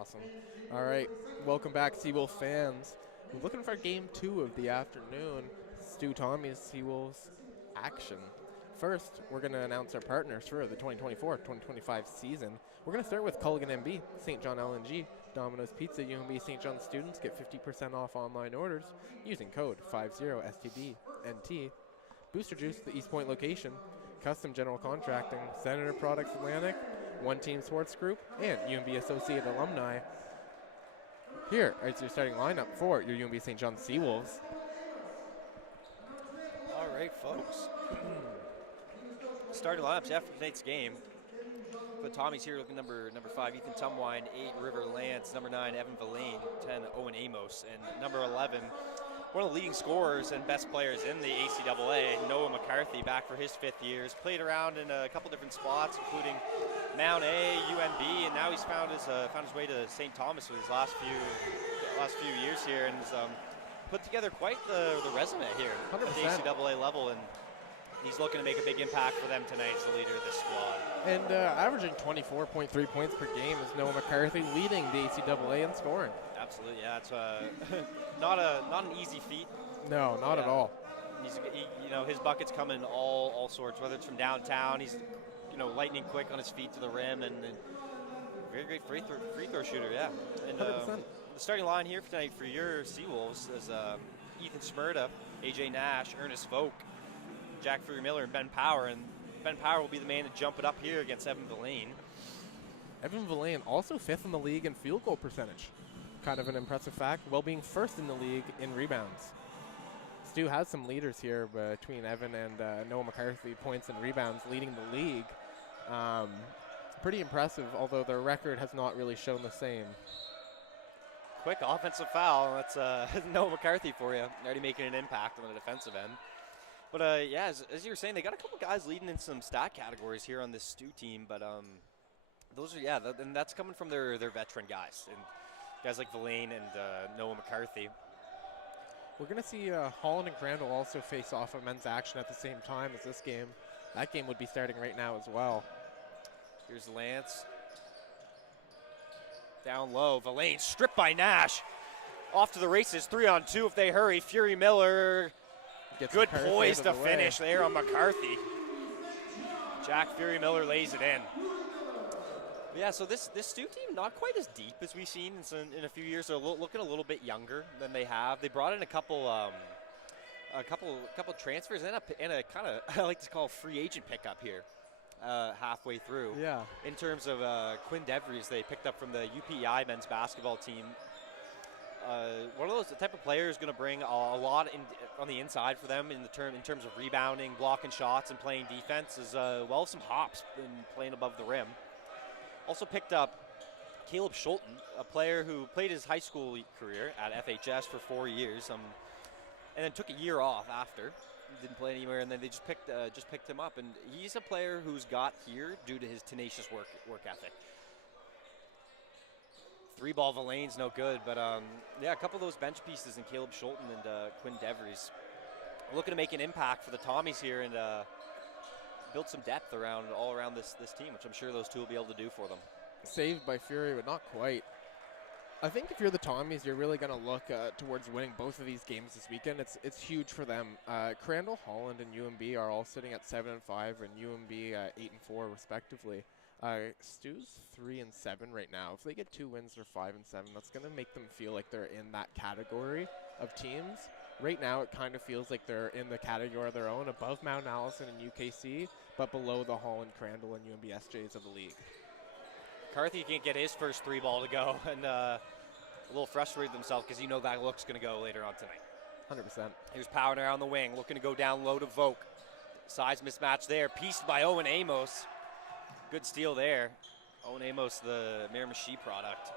Awesome. All right, welcome back, Seawolf fans. We're looking for game 2 of the afternoon. Stu Tommy's Seawolves action. First, we're going to announce our partners for the 2024-2025 season. We're going to start with Culligan MB, St. John LNG, Domino's Pizza. UNB St. John students get 50% off online orders using code 50STDNT. Booster Juice, the East Point location, Custom General Contracting, Senator Products Atlantic, One Team Sports Group, and UNB Associated Alumni. Here is your starting lineup for your UNB St. John Seawolves. All right, folks. Starting lineups after tonight's game. But Tommy's here looking number 5, Ethan Tumwine, 8, River Lance, number 9, Evan Villain, 10, Owen Amos, and number 11, one of the leading scorers and best players in the ACAA, Noah McCarthy, back for his 5th year. He's played around in a couple different spots, including Mount A, UNB, and now he's found his way to St. Thomas with his last few years here, and has put together quite the resume here 100%. at the ACAA level, and he's looking to make a big impact for them tonight as the leader of this squad. And averaging 24.3 points per game is Noah McCarthy, leading the ACAA in scoring. Absolutely, yeah. It's not an easy feat. No, not at all. His buckets come in all sorts, whether it's from downtown. He's lightning quick on his feet to the rim, and very great free throw shooter. Yeah. And 100%. The starting line here for tonight for your Seawolves is Ethan Smyrda, AJ Nash, Ernest Vogt, Jack Fury Miller, and Ben Power. And Ben Power will be the man to jump it up here against Evan Villain. Evan Villain also 5th in the league in field goal percentage. Kind of an impressive fact, while being 1st in the league in rebounds. Stu has some leaders here between Evan and Noah McCarthy, points and rebounds, leading the league. Pretty impressive, although their record has not really shown the same. Quick offensive foul. That's Noah McCarthy for you. Already making an impact on the defensive end. But, as you were saying, they got a couple guys leading in some stat categories here on this Stu team. But those are, and that's coming from their veteran guys. And guys like Villain and Noah McCarthy. We're going to see Holland and Crandall also face off of men's action at the same time as this game. That game would be starting right now as well. Here's Lance. Down low. Villain stripped by Nash. Off to the races. 3-on-2 if they hurry. Fury Miller. Good poise to finish there on McCarthy. Jack Fury Miller lays it in. Yeah, so this Stu team not quite as deep as we've seen in a few years. They're looking a little bit younger than they have. They brought in a couple transfers and a kind of I like to call free agent pickup here halfway through. Yeah. In terms of Quinn DeVries, they picked up from the UPEI men's basketball team. One of those the type of player is going to bring a lot on the inside for them in terms of rebounding, blocking shots, and playing defense, as well as some hops and playing above the rim. Also picked up Caleb Schulten, a player who played his high school career at FHS for 4 years, and then took a year off after. Didn't play anywhere, and then they just picked him up. And he's a player who's got here due to his tenacious work ethic. 3-ball Villain's no good, but a couple of those bench pieces in Caleb Schulten and Quinn DeVries looking to make an impact for the Tommies here and build some depth all around this team, which I'm sure those two will be able to do for them. Saved by Fury, but not quite. I think if you're the Tommies, you're really going to look towards winning both of these games this weekend. It's huge for them. Crandall, Holland, and UNB are all sitting at 7-5, and UNB 8-4 respectively. Stu's 3-7 right now. If they get 2 wins, they're 5-7. That's going to make them feel like they're in that category of teams. Right now, it kind of feels like they're in the category of their own, above Mount Allison and UKC, but below the Holland, Crandall, and UNBSJs of the league. McCarthy can't get his first 3-ball to go, and a little frustrated themselves because that look's going to go later on tonight. 100%. Here's Power now on the wing, looking to go down low to Vogt. Size mismatch there, pieced by Owen Amos. Good steal there. Owen Amos, the Miramichi product.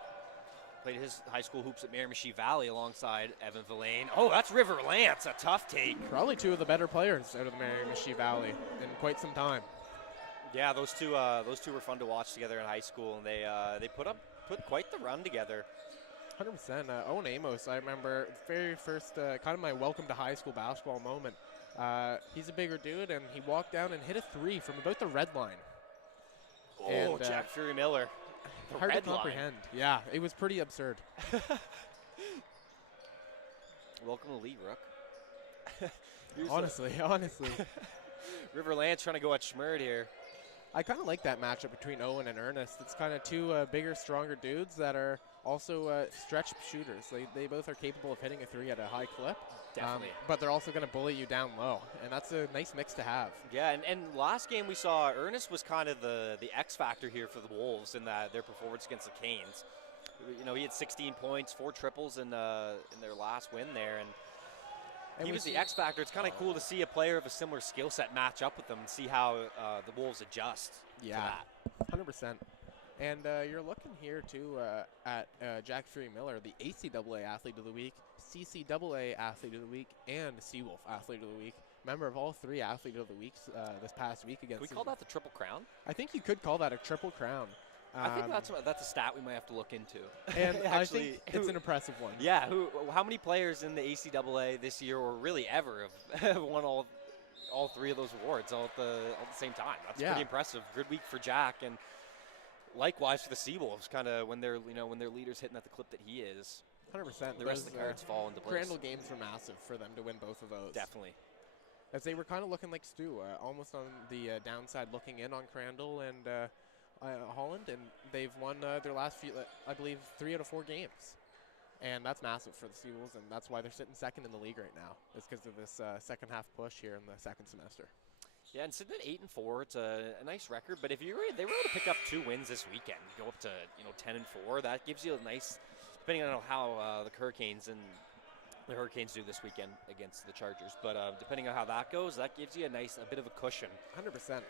Played his high school hoops at Miramichi Valley alongside Evan Villain. Oh, that's River Lance, a tough take. Probably 2 of the better players out of the Miramichi Valley in quite some time. Yeah, those two were fun to watch together in high school, and they put quite the run together. 100%. Owen Amos, I remember very first kind of my welcome to high school basketball moment. He's a bigger dude, and he walked down and hit a 3 from about the red line. Oh, Jack Fury Miller. hard to red line. comprehend. Yeah, it was pretty absurd. Welcome to Lee, Rook. Honestly. River Lance trying to go at Schmerd here. I kind of like that matchup between Owen and Ernest. It's kind of two bigger, stronger dudes that are also stretch shooters. They both are capable of hitting a three at a high clip. Definitely. But they're also going to bully you down low, and that's a nice mix to have. Yeah, and last game we saw Ernest was kind of the X factor here for the Wolves in their performance against the Canes. You know, he had 16 points, 4 triples in their last win there, and he was the X factor. It's kind of cool to see a player of a similar skill set match up with them and see how the Wolves adjust to that. 100%. And you're looking here, too, at Jack Fury Miller, the ACAA Athlete of the Week, CCAA Athlete of the Week, and Seawolf Athlete of the Week. Member of all 3 Athlete of the Weeks this past week against. Can we call that the Triple Crown? I think you could call that a Triple Crown. I think that's a stat we might have to look into. And I think it's an impressive one. Yeah. How many players in the ACAA this year, or really ever, have won all 3 of those awards all at the same time? That's pretty impressive. Good week for Jack, and likewise for the Seawolves. Kind of when their leader's hitting at the clip that he is. 100%. The rest of the cards fall into place. Crandall games were massive for them to win both of those. Definitely. As they were kind of looking like Stu, almost on the downside, looking in on Crandall and Holland, and they've won their last few, I believe, 3 out of 4 games. And that's massive for the Seawolves, and that's why they're sitting second in the league right now, is because of this second half push here in the second semester. Yeah, and sitting at 8-4, it's a nice record. But if they were able to pick up 2 wins this weekend, go up to 10-4, that gives you a nice, depending on how the Hurricanes do this weekend against the Chargers. But depending on how that goes, that gives you a bit of a cushion. 100%.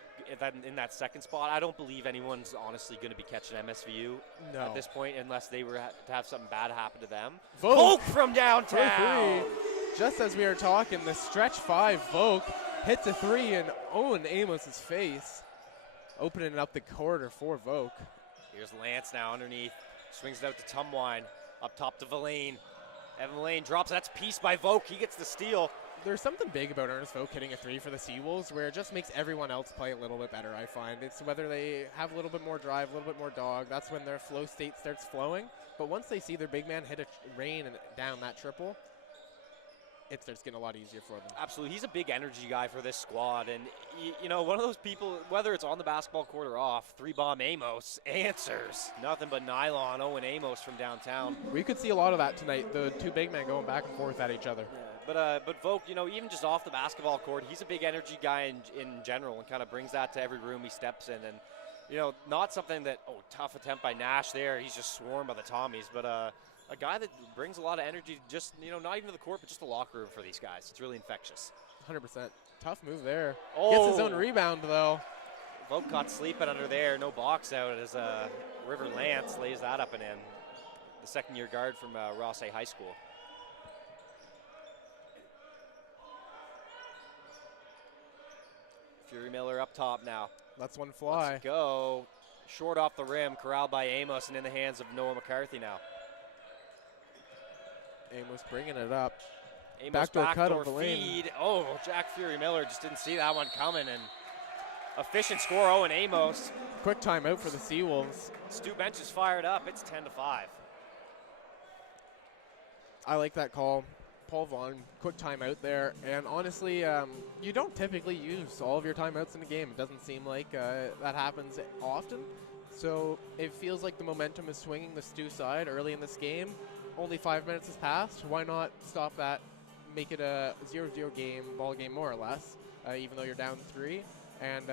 In that second spot, I don't believe anyone's honestly going to be catching MSVU at this point unless they were to have something bad happen to them. Volk from downtown. Just as we are talking, the stretch 5 Volk hits a 3 in Owen Amos's face, opening up the quarter for Volk. Here's Lance now underneath, swings it out to Tumwine, up top to Villain. Evan Lane drops. That's piece by Volk. He gets the steal. There's something big about Ernest Volk hitting a 3 for the Seawolves where it just makes everyone else play a little bit better, I find. It's whether they have a little bit more drive, a little bit more dog. That's when their flow state starts flowing. But once they see their big man hit a rain and down that triple, it starts getting a lot easier for them. Absolutely. He's a big energy guy for this squad. And, one of those people, whether it's on the basketball court or off, 3-bomb Amos answers. Nothing but nylon. Owen Amos from downtown. We could see a lot of that tonight, the 2 big men going back and forth at each other. Yeah. But Volk, even just off the basketball court, he's a big energy guy in general and kind of brings that to every room he steps in. And, not something that, tough attempt by Nash there. He's just swarmed by the Tommies. But a guy that brings a lot of energy, just, not even to the court, but just the locker room for these guys. It's really infectious. 100%. Tough move there. Gets his own rebound, though. Volk caught sleeping under there. No box out as River Lance lays that up and in. The second-year guard from Rossay High School. Fury Miller up top now. Let's one fly. Let's go. Short off the rim, corralled by Amos and in the hands of Noah McCarthy now. Amos bringing it up. Amos backdoor feed. Oh, Jack Fury Miller just didn't see that one coming. And efficient score, Owen Amos. Quick timeout for the Seawolves. Stu Bench is fired up. It's 10-5. I like that call. Paul Vaughn, quick timeout there. And honestly, you don't typically use all of your timeouts in a game. It doesn't seem like that happens often. So it feels like the momentum is swinging the Stu side early in this game. Only 5 minutes has passed. Why not stop that, make it a 0-0 game, ball game more or less, even though you're down 3, and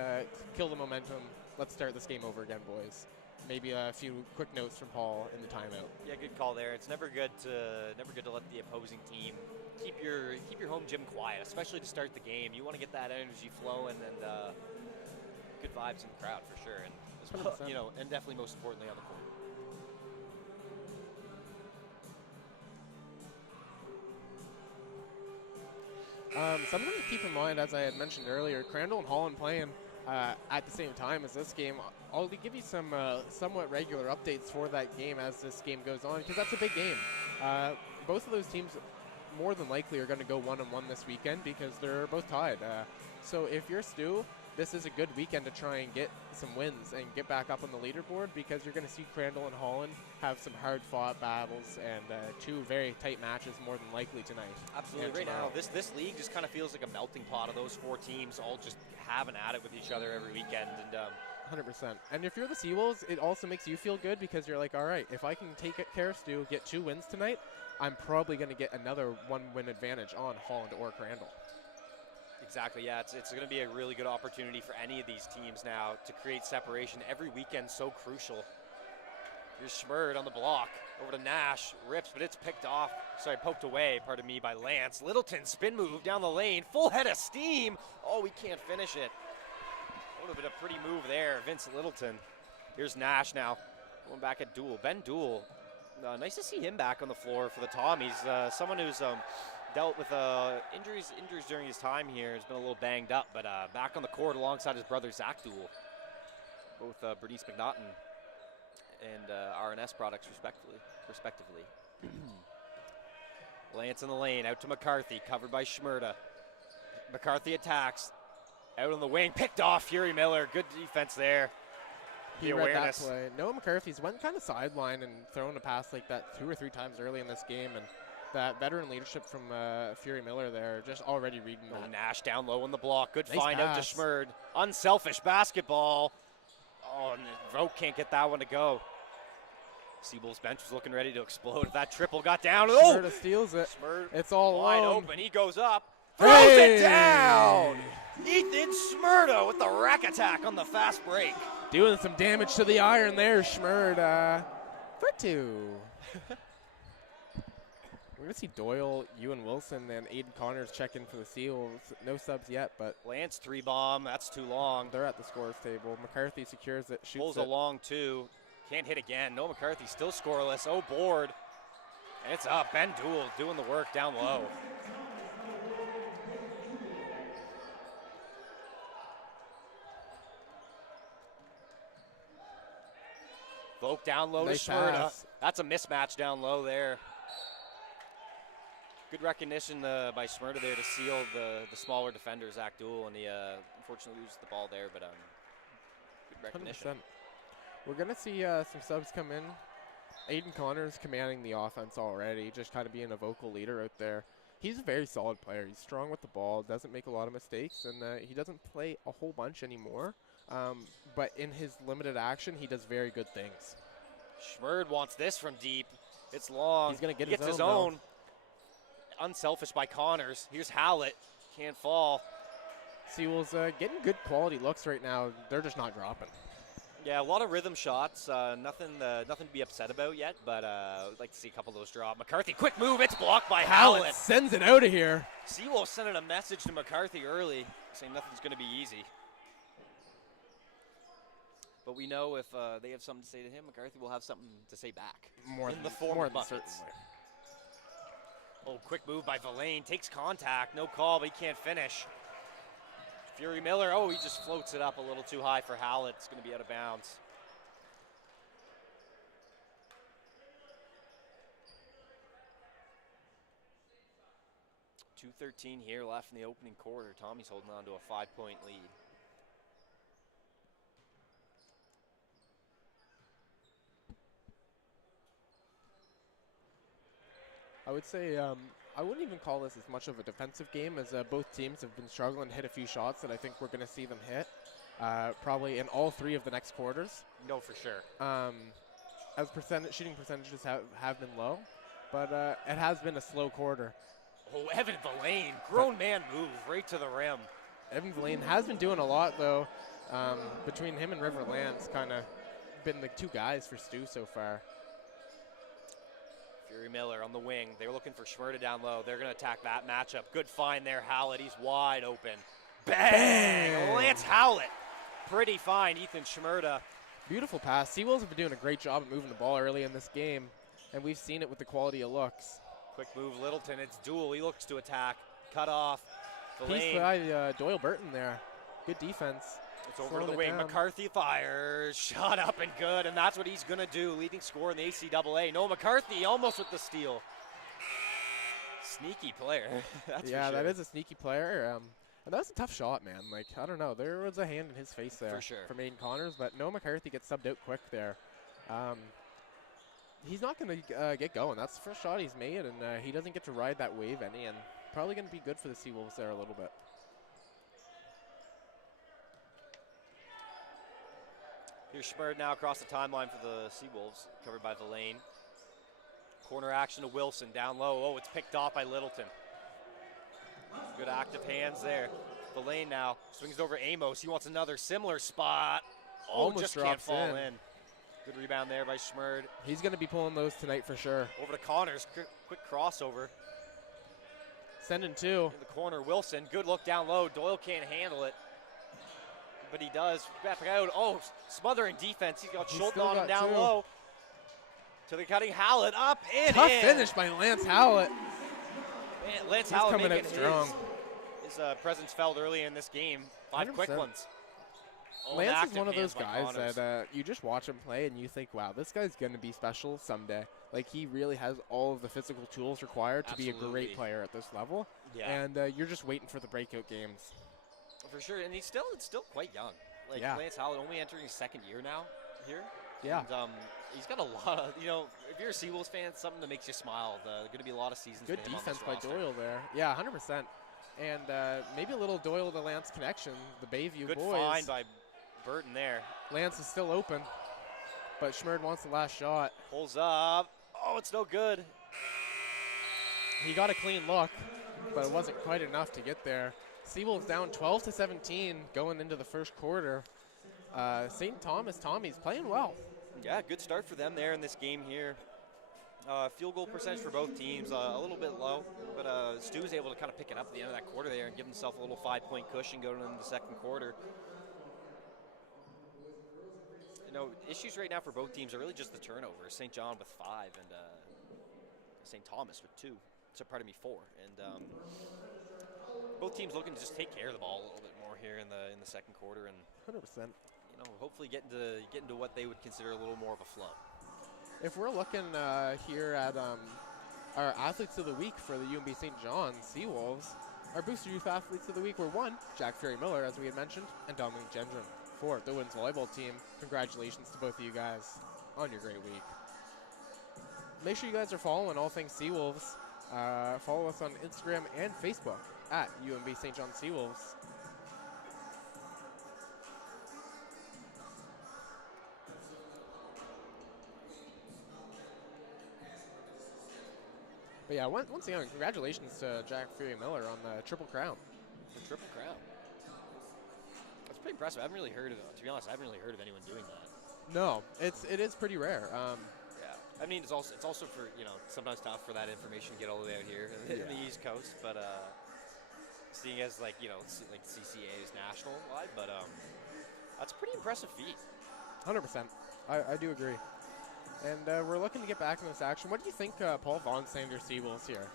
kill the momentum. Let's start this game over again, boys. Maybe a few quick notes from Paul in the timeout. Yeah, good call there. It's never good to let the opposing team keep your home gym quiet, especially to start the game. You want to get that energy flowing and good vibes in the crowd for sure, and and definitely most importantly on the court. Something to keep in mind, as I had mentioned earlier, Crandall and Holland playing at the same time as this game. I'll give you some somewhat regular updates for that game as this game goes on, because that's a big game. Both of those teams more than likely are going to go 1-1 this weekend because they're both tied. So if you're Stu, this is a good weekend to try and get some wins and get back up on the leaderboard, because you're going to see Crandall and Holland have some hard-fought battles and 2 very tight matches more than likely tonight. Absolutely. Right now, this league just kind of feels like a melting pot of those 4 teams all just having at it with each other every weekend. And 100%. And if you're the Seawolves, it also makes you feel good, because you're like, all right, if I can take care of Stu, get 2 wins tonight, I'm probably going to get another 1-win advantage on Holland or Crandall. Exactly, yeah. It's going to be a really good opportunity for any of these teams now to create separation. Every weekend so crucial. Here's Schmerd on the block. Over to Nash. Rips, but it's poked away, pardon me, by Lance. Littleton spin move down the lane. Full head of steam. Oh, we can't finish it. Would have been a pretty move there, Vince Littleton. Here's Nash now. Going back at Duel. Ben Duel. Nice to see him back on the floor for the Tommies. Someone who's dealt with injuries during his time here. Has been a little banged up, but back on the court alongside his brother Zach Duel. Both Bernice McNaughton and RNS products respectively. Lance in the lane, out to McCarthy, covered by Schmerda. McCarthy attacks, out on the wing, picked off Fury Miller. Good defense there. He read that play. Noah McCarthy's went kind of sideline and thrown a pass like that 2 or 3 times early in this game, and that veteran leadership from Fury Miller there, just already reading that. Nash down low on the block. Good nice find pass. Out to Schmerd. Unselfish basketball. Oh, and Vogt can't get that one to go. Seabull's bench was looking ready to explode if that triple got down. Schmerda steals it. Schmerd it's all wide alone. open. He goes up. Throws it down. Ethan Schmerda with the rack attack on the fast break. Doing some damage to the iron there, Schmerd. For 2. We're going to see Doyle, Ewan Wilson, and Aiden Connors check in for the Seals. No subs yet, but Lance 3-bomb. That's too long. They're at the scores table. McCarthy secures it, shoots Pulls it. a long 2. Can't hit again. No McCarthy still scoreless. Oh, board. And it's up. Ben Duel doing the work down low. Vogt down low nice to Schmerda. pass. That's a mismatch down low there. Good recognition by Schmerda there to seal the smaller defender, Zach Duel, and he unfortunately loses the ball there, but good recognition. 100%. We're going to see some subs come in. Aiden Connors commanding the offense already, just kind of being a vocal leader out there. He's a very solid player. He's strong with the ball, doesn't make a lot of mistakes, and he doesn't play a whole bunch anymore. But in his limited action, he does very good things. Schmerd wants this from deep. It's long. He's going to get his his own. Unselfish by Connors. Here's Hallett. Can't fall. Seawolves getting good quality looks right now. They're just not dropping. Yeah, a lot of rhythm shots. Nothing to be upset about yet, but I'd like to see a couple of those drop. McCarthy, quick move. It's blocked by Hallett. Sends it out of here. Seawolves sending a message to McCarthy early, saying nothing's going to be easy. But we know if they have something to say to him, McCarthy will have something to say back. More in the form of buckets. Oh, quick move by Verlaine. Takes contact. No call, but he can't finish. Fury Miller. Oh, he just floats it up a little too high for Hallett. It's going to be out of bounds. .213 here left in the opening quarter. Tommy's holding on to a 5-point lead. I would say I wouldn't even call this as much of a defensive game, as both teams have been struggling to hit a few shots that I think we're going to see them hit probably in all 3 of the next quarters. No, for sure. As shooting percentages have been low, but it has been a slow quarter. Oh, Evan Verlaine, grown man move right to the rim. Evan Verlaine has been doing a lot, though. Between him and River Lance, kind of been the 2 guys for Stu so far. Fury Miller on the wing. They're looking for Schmerda down low. They're going to attack that matchup. Good find there, Hallett. He's wide open. Bang! Lance Hallett. Pretty fine, Ethan Schmerda. Beautiful pass. Seawolves have been doing a great job at moving the ball early in this game, and we've seen it with the quality of looks. Quick move, Littleton. It's Duel. He looks to attack. Cut off. Piece by Doyle Burton there. Good defense. It's over the wing. McCarthy fires. Shot up and good, and that's what he's going to do. Leading scorer in the ACAA. Noah McCarthy almost with the steal. Sneaky player. That's yeah, for sure. that is a sneaky player. And that was a tough shot, man. Like, I don't know. There was a hand in his face there For sure. from Aiden Connors, but Noah McCarthy gets subbed out quick there. He's not going to get going. That's the first shot he's made, and he doesn't get to ride that wave any, and probably going to be good for the Seawolves there a little bit. Here's Schmerd now across the timeline for the Seawolves, covered by Verlaine. Corner action to Wilson, down low. Oh, it's picked off by Littleton. Good active hands there. Verlaine now swings over Amos. He wants another similar spot. Oh, Almost just can't drops fall in. in. Good rebound there by Schmerd. He's going to be pulling those tonight for sure. Over to Connors, quick crossover. Sending two. In the corner, Wilson, good look down low. Doyle can't handle it, but he does. Back out. Oh, smothering defense. He's got Schulten on him down two. low. To the cutting Hallett, up and Tough in. finish by Lance Howlett. Man, Lance He's Howlett coming making out strong. his presence felt early in this game. 5 quick 100%. ones. Oh, Lance is active one of hands those by guys Connors. that you just watch him play and you think, wow, this guy's going to be special someday. Like, he really has all of the physical tools required to be a Absolutely. great player at this level. Yeah. And you're just waiting for the breakout games. For sure, and it's still quite young. Like Yeah. Lance Howlett only entering his second year now here. Yeah. And he's got a lot of, if you're a Seawolves fan, it's something that makes you smile. There's going to be a lot of seasons Good for him on defense this by roster. Doyle there. Yeah, 100%. And maybe a little Doyle to Lance connection. The Bayview Good boys. find by Burton there. Lance is still open, but Schmerd wants the last shot. Pulls up. Oh, it's no good. He got a clean look, but it wasn't quite enough to get there. Seawolves down 12-17 going into the first quarter. St. Thomas Tommy's playing well. Yeah, good start for them there in this game here. Field goal percentage for both teams, a little bit low, but Stu was able to kind of pick it up at the end of that quarter there and give himself a little 5-point cushion going into the second quarter. Issues right now for both teams are really just the turnovers. St. John with 5 and St. Thomas with 2. So pardon me, 4. And both teams looking to just take care of the ball a little bit more here in the second quarter, and 100%. hopefully get into what they would consider a little more of a flow. If we're looking here at our athletes of the week for the UNB St. John Seawolves, our Booster Youth athletes of the week were 1, Jack Ferry Miller, as we had mentioned, and Dominic Gendron. 4, the women's volleyball team. Congratulations to both of you guys on your great week. Make sure you guys are following all things Seawolves. Follow us on Instagram and Facebook at UNB St. John Seawolves. But yeah, once again, congratulations to Jack Fury Miller on the Triple Crown. The Triple Crown. That's pretty impressive. I haven't really heard of it. To be honest, I haven't really heard of anyone doing that. No, it is pretty rare. Yeah, I mean it's also for sometimes tough for that information to get all the way out here in the East Coast, but seeing as like CCA is national wide, but that's a pretty impressive feat. 100%. I do agree. And we're looking to get back in this action. What do you think Paul Vaughn's saying to your Seawolves here?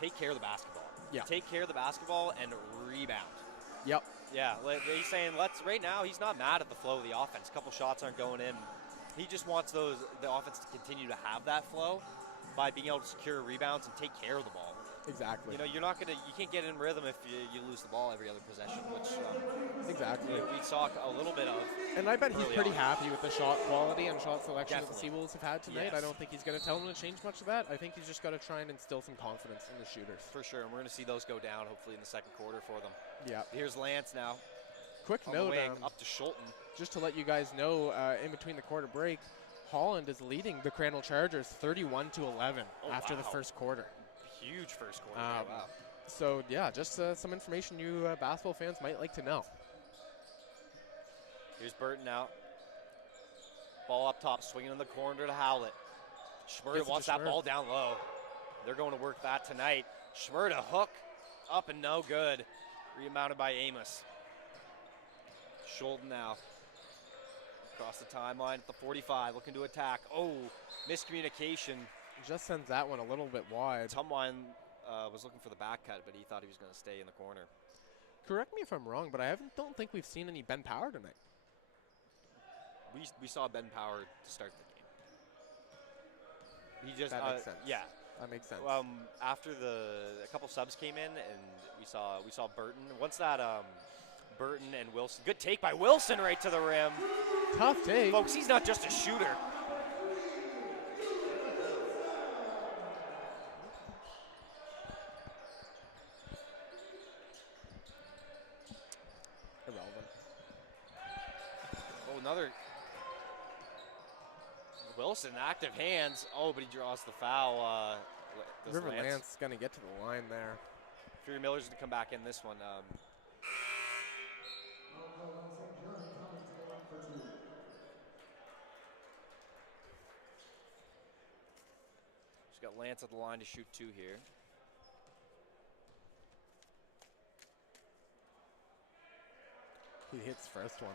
Take care of the basketball. Yeah. Take care of the basketball and rebound. Yep. Yeah, he's saying right now he's not mad at the flow of the offense. A couple shots aren't going in. He just wants the offense to continue to have that flow by being able to secure rebounds and take care of the ball. Exactly. You can't get in rhythm if you lose the ball every other possession, which exactly. we saw a little bit of. And I bet he's early pretty on. happy with the shot quality and shot selection that the Definitely. Seawolves have had tonight. Yes. I don't think he's going to tell them to change much of that. I think he's just got to try and instill some confidence in the shooters. For sure, and we're going to see those go down hopefully in the second quarter for them. Yeah. Here's Lance now. Quick On note, the wing, up to Schulten. just to let you guys know, in between the quarter break, Holland is leading the Crandall Chargers 31-11 after the wow. first quarter. Huge first quarter. Wow. So, yeah, just some information you basketball fans might like to know. Here's Burton now. Ball up top, swinging in the corner to Howlett. Schmurda wants that ball down low. They're going to work that tonight. Schmurda hook, up and no good. Rebounded by Amos. Schulten now. Across the timeline at the 45, looking to attack. Oh, miscommunication. Just sends that one a little bit wide. Tumwine was looking for the back cut, but he thought he was going to stay in the corner. Correct me if I'm wrong, but I don't think we've seen any Ben Power tonight. We saw Ben Power to start the game. He just That makes sense. Yeah, That makes sense. After a couple subs came in, and we saw Burton. Once that Burton and Wilson, good take by Wilson right to the rim. Tough take. Folks, he's not just a shooter. Irrelevant. Oh, another. Wilson, active hands. Oh, but he draws the foul. River Lance going to get to the line there. Fury Miller's going to come back in this one. Just got Lance at the line to shoot 2 here. He hits first one.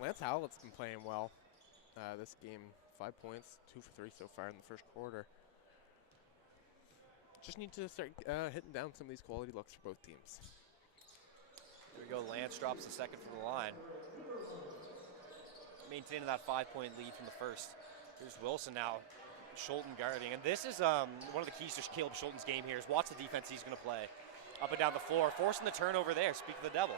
Lance Howlett's been playing well this game. 5 points, 2 for 3 so far in the first quarter. Just need to start hitting down some of these quality looks for both teams. There we go. Lance drops the second from the line. Maintaining that 5-point lead from the first. Here's Wilson now. Schulten guarding. And this is one of the keys to Caleb Schulten's game here is watch the defense he's going to play. Up and down the floor. Forcing the turnover there. Speak of the devil.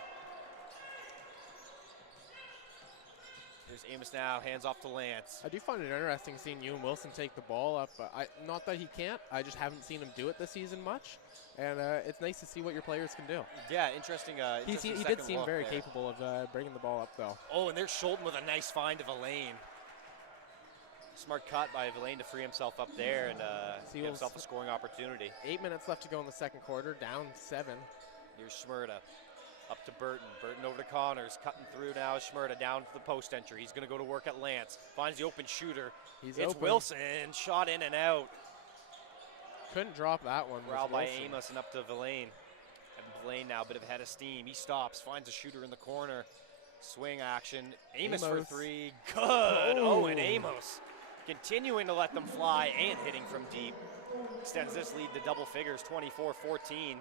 Here's Amos now, hands off to Lance. I do find it interesting seeing you and Wilson take the ball up. Not that he can't, I just haven't seen him do it this season much. And it's nice to see what your players can do. Yeah, interesting. He did seem very capable of bringing the ball up, though. Oh, and there's Schulten with a nice find of Elaine. Smart cut by Elaine to free himself up there and give himself a scoring opportunity. 8 minutes left to go in the second quarter, down 7. Here's Schmerda. Up to Burton. Burton over to Connors. Cutting through now is Schmerda down to the post entry. He's going to go to work at Lance. Finds the open shooter. It's open. Wilson. Shot in and out. Couldn't drop that one. Corralled by Amos and up to Villain. And Villain now a bit of head of steam. He stops. Finds a shooter in the corner. Swing action. Amos for 3. Good. Oh, and Amos continuing to let them fly and hitting from deep. Extends this lead to double figures. 24-14.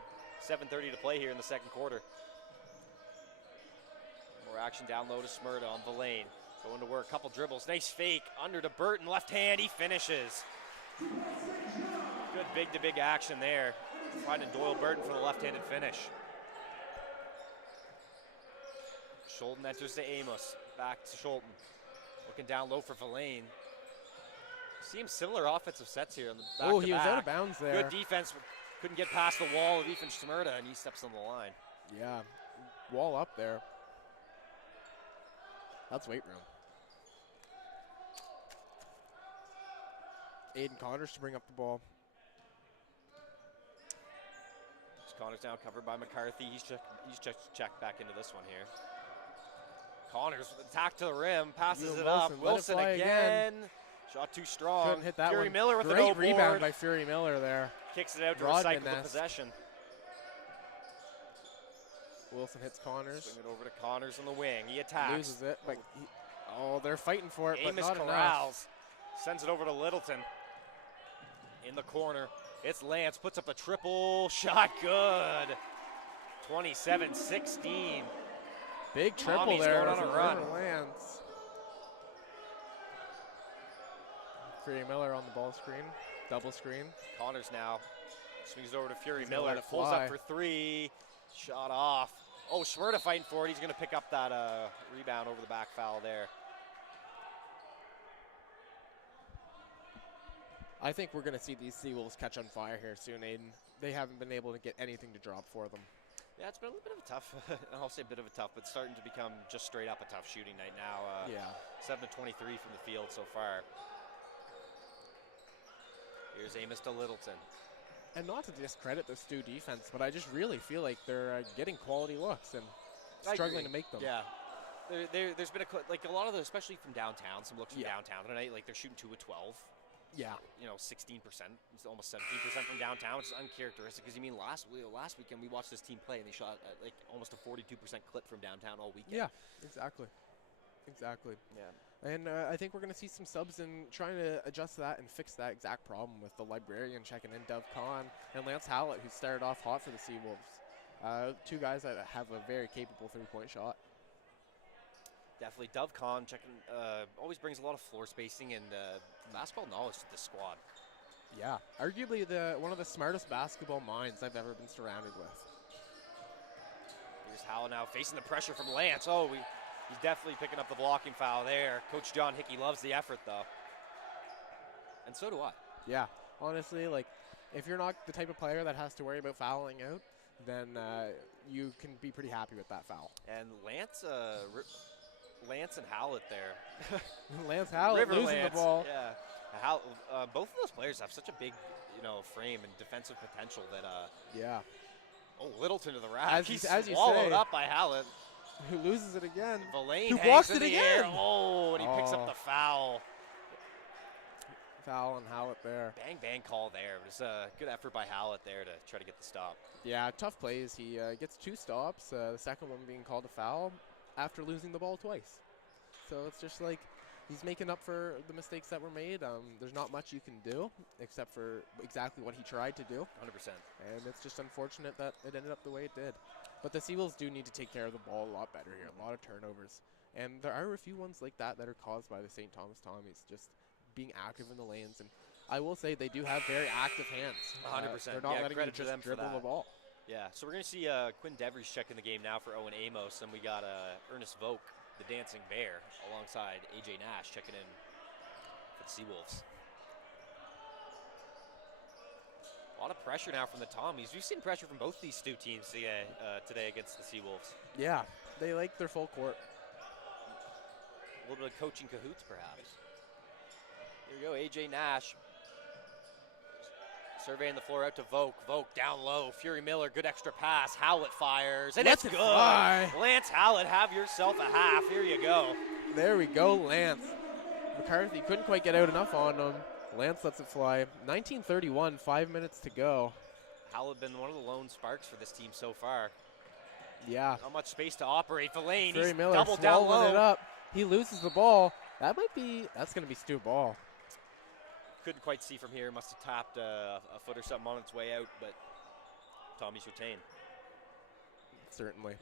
7:30 to play here in the second quarter. More action down low to Smyrna on Villain. Going to work, couple dribbles, nice fake, under to Burton, left hand, he finishes. Good big-to-big action there. Finding Doyle Burton for the left-handed finish. Schulten enters to Amos, back to Schulten. Looking down low for Villain. Seems similar offensive sets here on the back. Oh, he was out of bounds there. Good defense, couldn't get past the wall of Ethan Smyrna, and he steps on the line. Yeah, wall up there. That's weight room. Aiden Connors to bring up the ball. Connors now covered by McCarthy. He's checked back into this one here. Connors attack to the rim, passes it up. Wilson again. Shot too strong. Couldn't hit that Fury one. Miller with Great an rebound by Fury Miller there. Kicks it out to recycle the possession. Wilson hits Connors. Swing it over to Connors on the wing. He attacks. Loses it, but they're fighting for it, Amos but not corrals. enough. Sends it over to Littleton. In the corner, it's Lance. Puts up a triple shot. Good. 27-16. Big triple Tommy's there. Going on a run. Lance. Fury Miller on the ball screen. Double screen. Connors now swings it over to Fury He's Miller. Pulls up for 3. Shot off. Oh, Schmerda fighting for it. He's going to pick up that rebound over the back foul there. I think we're going to see these Seawolves catch on fire here soon, Aiden. They haven't been able to get anything to drop for them. Yeah, it's been a little bit of a tough, I'll say a bit of a tough, but starting to become just straight up a tough shooting night now. 7 of 23 from the field so far. Here's Amos to Littleton. And not to discredit the STU defense, but I just really feel like they're getting quality looks and struggling to make them. Yeah. There's been a lot of the, especially from downtown, some looks from downtown tonight, like they're shooting 2 of 12. Yeah. 16%, almost 17% from downtown, which is uncharacteristic because last weekend we watched this team play and they shot like almost a 42% clip from downtown all weekend. Yeah, exactly. Yeah. And I think we're going to see some subs in trying to adjust that and fix that exact problem with the librarian checking in, Dov Khan, and Lance Howlett, who started off hot for the Seawolves. 2 guys that have a very capable 3-point shot. Definitely. Dov Khan checking, always brings a lot of floor spacing and basketball knowledge to the squad. Yeah, arguably one of the smartest basketball minds I've ever been surrounded with. Here's Howell now facing the pressure from Lance. He's definitely picking up the blocking foul there. Coach John Hickey loves the effort, though. And so do I. Yeah, honestly, like, if you're not the type of player that has to worry about fouling out, then you can be pretty happy with that foul. And Lance and Howlett there. Lance Howlett River losing Lance, the ball. Yeah. Both of those players have such a big, frame and defensive potential that. Yeah. Oh, Littleton to the rack. He's as you swallowed say, up by Howlett. Who loses it again? Villain who hangs blocks in it the again? Air. Oh, and he picks up the foul. Foul on Howlett there. Bang, bang call there. It was a good effort by Howlett there to try to get the stop. Yeah, tough plays. He gets 2 stops, the second one being called a foul after losing the ball twice. So it's just like he's making up for the mistakes that were made. There's not much you can do except for exactly what he tried to do. 100%. And it's just unfortunate that it ended up the way it did. But the Seawolves do need to take care of the ball a lot better here. A lot of turnovers. And there are a few ones like that are caused by the St. Thomas Tommies just being active in the lanes. And I will say they do have very active hands. 100%. They're not letting credit you to them just for dribble that. the ball. Yeah, so we're going to see Quinn Devries checking the game now for Owen Amos. And we got Ernest Vogt, the Dancing Bear, alongside AJ Nash checking in for the Seawolves. A lot of pressure now from the Tommies. We've seen pressure from both these STU teams today against the Seawolves. Yeah, they like their full court. A little bit of coaching cahoots, perhaps. Here we go, AJ Nash. Surveying the floor out to Vogt. Vogt down low. Fury Miller, good extra pass. Howlett fires, and it's good. Fly. Lance Howlett, have yourself a half. Here you go. There we go, Lance. McCarthy couldn't quite get out enough on him. Lance lets it fly. 19:31, 5 minutes to go. Howlett been one of the lone sparks for this team so far. Yeah. Not much space to operate. Villain, Fury he's Miller doubled down low. it up. He loses the ball. That's going to be Stu ball. Couldn't quite see from here. Must have tapped a foot or something on its way out, but Tommy's retain. Certainly.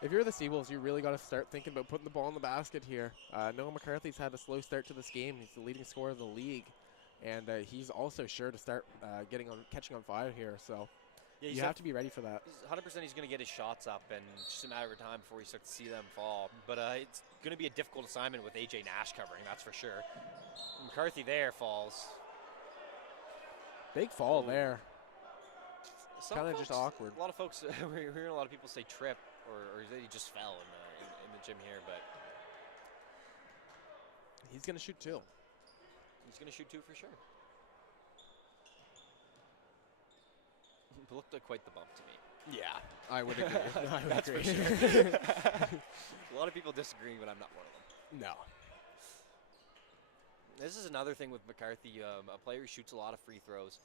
If you're the Seawolves, you really got to start thinking about putting the ball in the basket here. Noah McCarthy's had a slow start to this game. He's the leading scorer of the league, and he's also sure to start catching on fire here. So yeah, you have to be ready for that. 100% he's going to get his shots up, and it's just a matter of time before you start to see them fall. But it's going to be a difficult assignment with AJ Nash covering, that's for sure. McCarthy there falls. Big fall there. Some kind of just awkward. A lot of folks, we're hearing a lot of people say trip, or that he just fell in the gym here, but he's going to shoot 2. He's going to shoot 2 for sure. It looked like quite the bump to me. Yeah, I would agree. That's for sure. A lot of people disagree, but I'm not one of them. No. This is another thing with McCarthy, a player who shoots a lot of free throws.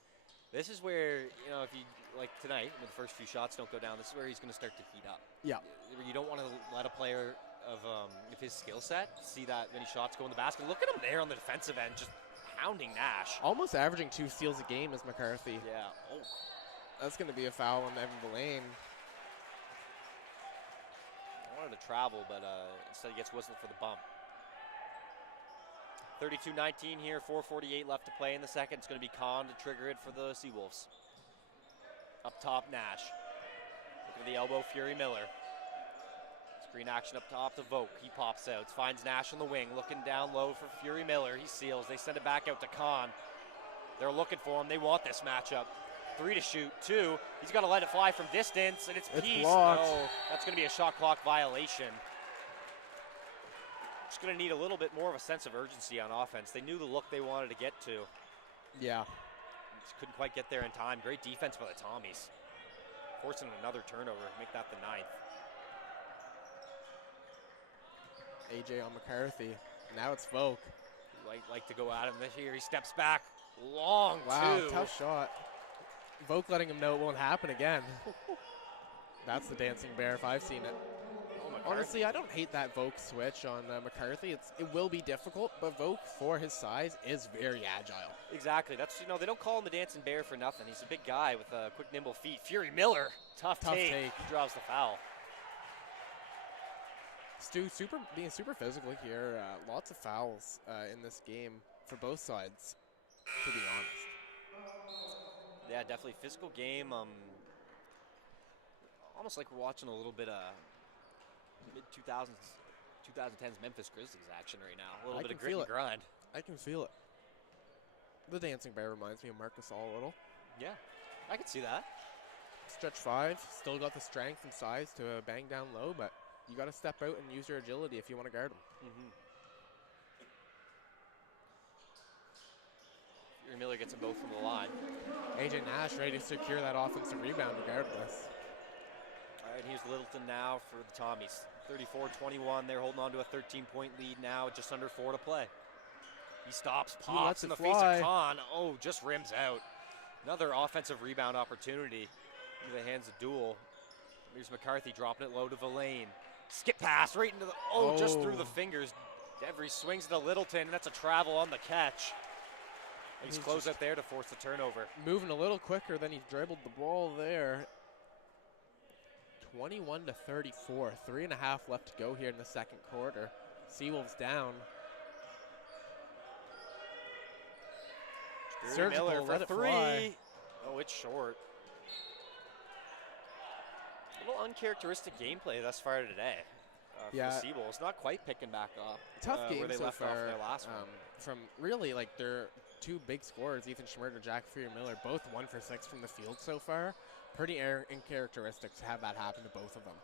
This is where, if you, like tonight, when the first few shots don't go down, this is where he's going to start to heat up. Yeah. You don't want to let a player of his skill set see that many shots go in the basket. Look at him there on the defensive end, just pounding Nash. Almost averaging 2 steals a game is McCarthy. Yeah. Oh. That's going to be a foul on Evan Villain. I wanted to travel, but instead he gets whistled for the bump. 32-19 here, 4:48 left to play in the second. It's going to be Kahn to trigger it for the Seawolves. Up top, Nash. Look at the elbow, Fury Miller. Screen action up top to Vogt. He pops out, finds Nash on the wing, looking down low for Fury Miller. He seals. They send it back out to Kahn. They're looking for him. They want this matchup. 3 to shoot, 2. He's got to let it fly from distance, and it's Peace. Blocked. No, that's going to be a shot clock violation. Just going to need a little bit more of a sense of urgency on offense. They knew the look they wanted to get to. Yeah. Just couldn't quite get there in time. Great defense by the Tommies. Forcing another turnover, make that the 9th. AJ on McCarthy. Now it's Vogt. Like to go at him this year. He steps back. Long wow, 2. Tough shot. Vogt letting him know it won't happen again. That's the dancing bear if I've seen it. Honestly, I don't hate that Vogt switch on McCarthy. It will be difficult, but Vogt, for his size, is very agile. Exactly. That's they don't call him the dancing bear for nothing. He's a big guy with quick, nimble feet. Fury Miller, tough take. He draws the foul. Stu being super physical here. Lots of fouls in this game for both sides, to be honest. Yeah, definitely physical game. Almost like we're watching a little bit of mid-2000s, 2010s Memphis Grizzlies action right now. A little bit of grit and grind. I can feel it. The Dancing Bear reminds me of Marcus All a little. Yeah, I can see that. Stretch 5, still got the strength and size to bang down low, but you got to step out and use your agility if you want to guard him. Fury Miller gets them both from the line. AJ Nash ready to secure that offensive rebound regardless. All right, here's Littleton now for the Tommies. 34-21, they're holding on to a 13-point lead now with just under 4 to play. He stops, pops in the face of Khan. Oh, just rims out. Another offensive rebound opportunity into the hands of Duel. Here's McCarthy dropping it low to Verlaine. Skip pass right into the, just through the fingers. DeVries swings to Littleton, and that's a travel on the catch. He's close out there to force the turnover. Moving a little quicker than he dribbled the ball there. 21-34, 3.5 left to go here in the second quarter. Seawolves down. Surgical, Miller for 3. Fly. Oh, it's short. A little uncharacteristic gameplay thus far today for the Seawolves. Not quite picking back up. Tough game where they so left far. Off their last one. From really like their two big scorers, Ethan Schmerter, Jack Fury Miller, both 1 for 6 from the field so far. Pretty uncharacteristic to have that happen to both of them.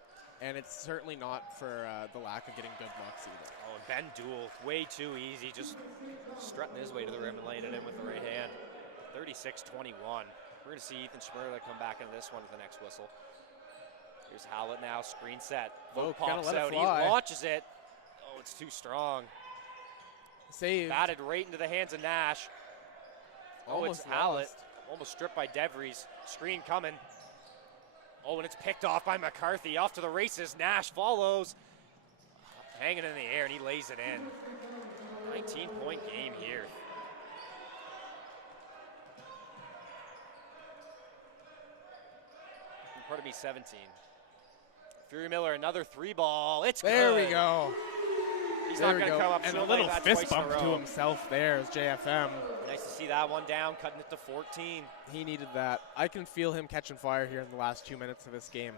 And it's certainly not for the lack of getting good looks either. Oh, and Ben Duel, way too easy, just strutting his way to the rim and laying it in with the right hand. 36-21. We're going to see Ethan Schmerter come back into this one with the next whistle. Here's Howlett now, screen set. Vogt pops out, he launches it. Oh, it's too strong. Saved. Batted right into the hands of Nash. Almost it's Howlett. Almost stripped by DeVries. Screen coming. Oh, and it's picked off by McCarthy. Off to the races. Nash follows. Hanging in the air, and he lays it in. 19-point game here. Pardon me, 17. Fury Miller, another 3-ball. It's there good. We go. He's not going to come up and a little fist bump to himself there as JFM. Nice to see that one down, cutting it to 14. He needed that. I can feel him catching fire here in the last 2 minutes of this game.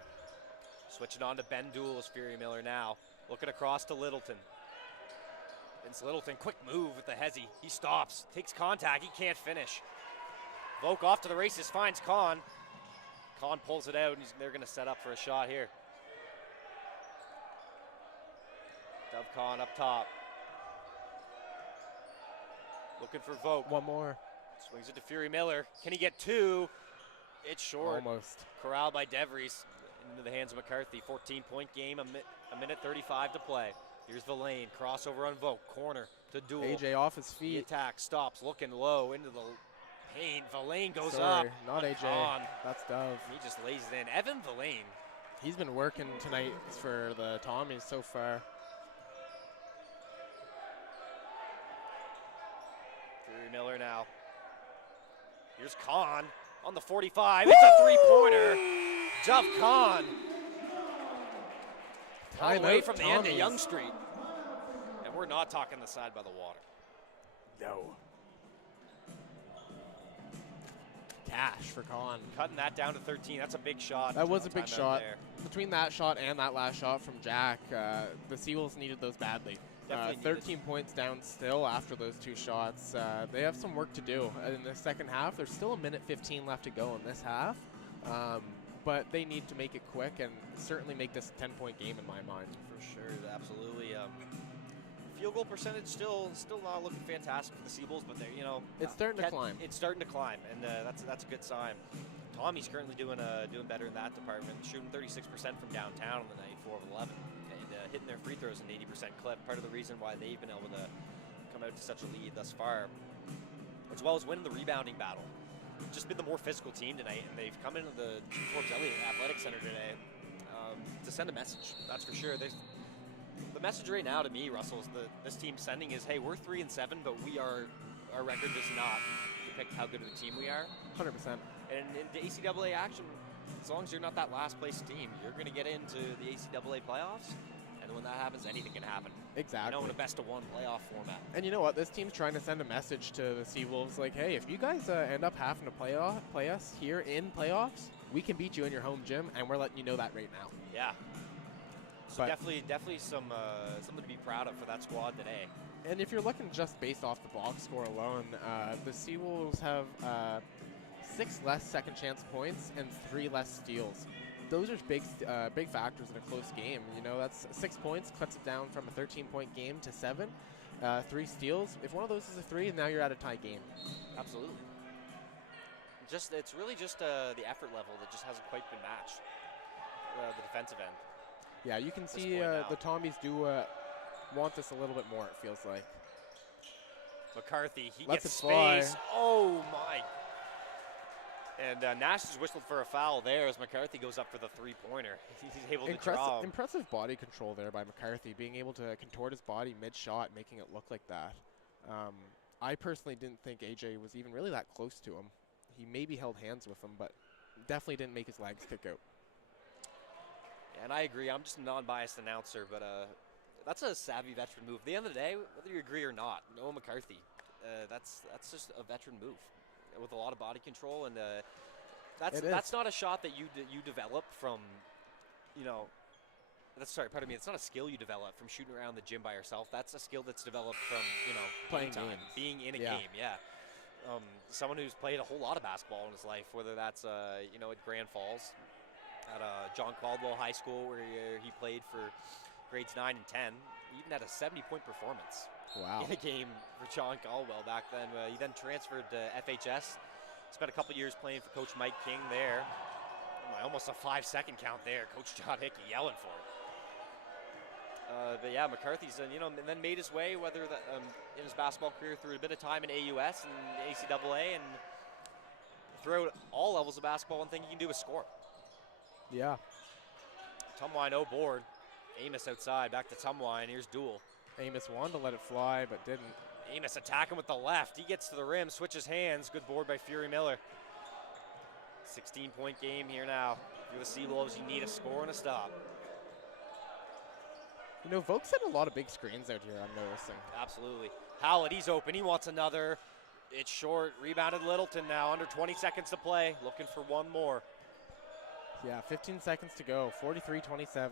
Switching on to Ben Duel as Fury Miller now. Looking across to Littleton. Vince Littleton, quick move with the hezzy. He stops, takes contact, he can't finish. Vogt off to the races, finds Khan. Khan pulls it out, and they're going to set up for a shot here. Dove Khan up top. Looking for Vogt. One more. Swings it to Fury Miller. Can he get 2? It's short. Almost. Corralled by DeVries into the hands of McCarthy. 14-point game, a minute 35 to play. Here's Verlaine, crossover on Vogt. Corner to Duel. AJ off his feet. The attack stops, looking low into the paint. Verlaine goes up. Not AJ. Khan. That's Dove. He just lays it in. Evan Verlaine. He's been working tonight for the Tommies so far. Miller now. Here's Khan on the 45. It's a three-pointer. Dove Khan. All the way from the end of Young Street. And we're not talking the side by the water. No. Cash for Khan. Cutting that down to 13. That's a big shot. That was a big shot. Between that shot and that last shot from Jack, the Seawolves needed those badly. 13 points down still after those 2 shots. They have some work to do in the second half. There's still a minute 15 left to go in this half, but they need to make it quick and certainly make this a 10-point game in my mind. For sure, absolutely. Field goal percentage still not looking fantastic for the Seawolves, but they're it's starting to climb. It's starting to climb, and that's a good sign. Tommy's currently doing better in that department, shooting 36% from downtown on the night, 4 of 11. Hitting their free throws an 80% clip. Part of the reason why they've been able to come out to such a lead thus far, as well as winning the rebounding battle. Just been the more physical team tonight, and they've come into the Forbes Elliott Athletic Center today to send a message. That's for sure. The message right now to me, Russell, is this team sending is, hey, we're 3-7, but our record does not depict how good of a team we are. 100%. And in the ACAA action, as long as you're not that last place team, you're going to get into the ACAA playoffs. And And when that happens, anything can happen. Exactly. You know, in a best-of-1 playoff format. And you know what? This team's trying to send a message to the Seawolves like, hey, if you guys end up having to play us here in playoffs, we can beat you in your home gym, and we're letting you know that right now. Yeah. So definitely something to be proud of for that squad today. And if you're looking just based off the box score alone, the Seawolves have 6 less second chance points and 3 less steals. Those are big factors in a close game. You know, that's 6 points, cuts it down from a 13-point game to 7. 3 steals. If one of those is a 3, now you're at a tie game. Absolutely. It's really just the effort level that just hasn't quite been matched. The defensive end. Yeah, you can see the Tommies do want this a little bit more, it feels like. McCarthy, he Lets gets it fly. space. Oh, my. And Nash has whistled for a foul there as McCarthy goes up for the three-pointer. He's able to draw. Impressive body control there by McCarthy, being able to contort his body mid-shot, making it look like that. I personally didn't think AJ was even really that close to him. He maybe held hands with him, but definitely didn't make his legs kick out. And I agree. I'm just a non-biased announcer, but that's a savvy veteran move. At the end of the day, whether you agree or not, Noah McCarthy, that's just a veteran move with a lot of body control, and that's not a shot that you develop from, you know. Pardon me. It's not a skill you develop from shooting around the gym by yourself. That's a skill that's developed from, you know, playing time, games, being in a game. Yeah. Someone who's played a whole lot of basketball in his life, whether that's you know, at Grand Falls, at John Caldwell High School, where he played for grades 9 and 10. He even had a 70-point performance. Wow. In a game for John Caldwell back then. He then transferred to FHS. Spent a couple years playing for Coach Mike King there. Almost a 5-second count there. Coach John Hickey yelling for it. But yeah, McCarthy's you know, and then made his way, whether that, in his basketball career, through a bit of time in AUS and ACAA, and throughout all levels of basketball, one thing he can do is score. Yeah. Tumwine, no board. Amos outside, back to Tumwine. Here's Duel. Amos wanted to let it fly, but didn't. Amos attacking with the left. He gets to the rim, switches hands. Good board by Fury Miller. 16-point game here now. For the Seawolves, you need a score and a stop. You know, Vokes had a lot of big screens out here, I'm noticing. Absolutely. Howlett, he's open. He wants another. It's short. Rebounded Littleton now. Under 20 seconds to play. Looking for one more. Yeah, 15 seconds to go. 43-27.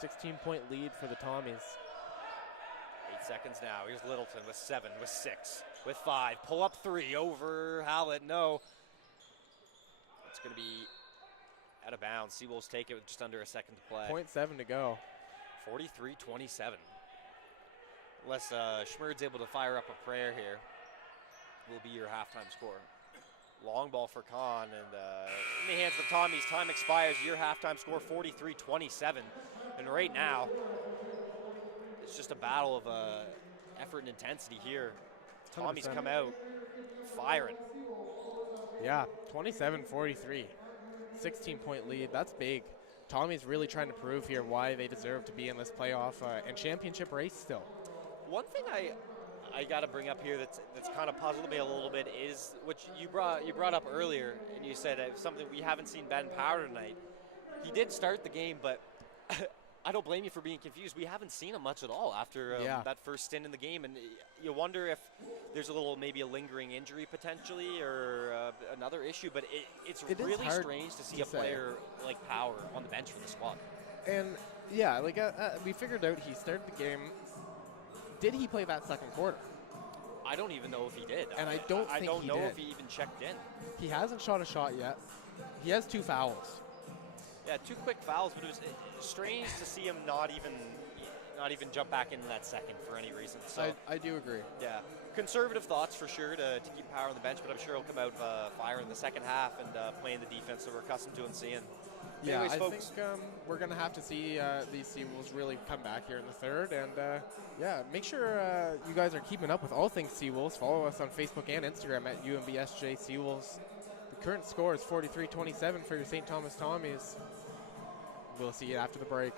16-point lead for the Tommies. 8 seconds now. Here's Littleton with 7, with 6, with 5. Pull up 3 over Howlett. No. It's going to be out of bounds. Seawolves take it with just under a second to play. 0.7 to go. 43-27. Unless Schmerd's able to fire up a prayer here, will be your halftime score. Long ball for Kahn, and in the hands of the Tommies, time expires. Your halftime score, 43-27. And right now, it's just a battle of effort and intensity here. Tommies 100%. come out firing. Yeah, 27-43. 16-point lead. That's big. Tommy's really trying to prove here why they deserve to be in this playoff and championship race still. One thing I got to bring up here that's kind of puzzled me a little bit is what you brought up earlier, and you said something we haven't seen Ben Powder tonight. He did start the game, but I don't blame you for being confused. We haven't seen him much at all after that first stint in the game, and you wonder if there's maybe a lingering injury potentially or another issue. But it's really strange to see a player like Power on the bench for the squad. And yeah, like we figured out he started the game. Did he play that second quarter? I don't even know if he did. And I don't know if he even checked in. He hasn't shot a shot yet. He has 2 fouls. Yeah, 2 quick fouls, but it was strange to see him not even jump back into that second for any reason. So I do agree. Yeah, conservative thoughts for sure to keep Power on the bench, but I'm sure he'll come out fire in the second half and playing the defense that we're accustomed to and seeing. Yeah, anyways, I folks, think we're going to have to see these Seawolves really come back here in the third. And, yeah, make sure you guys are keeping up with all things Seawolves. Follow us on Facebook and Instagram at UNBSJ Seawolves. The current score is 43-27 for your St. Thomas Tommies. We'll see you after the break.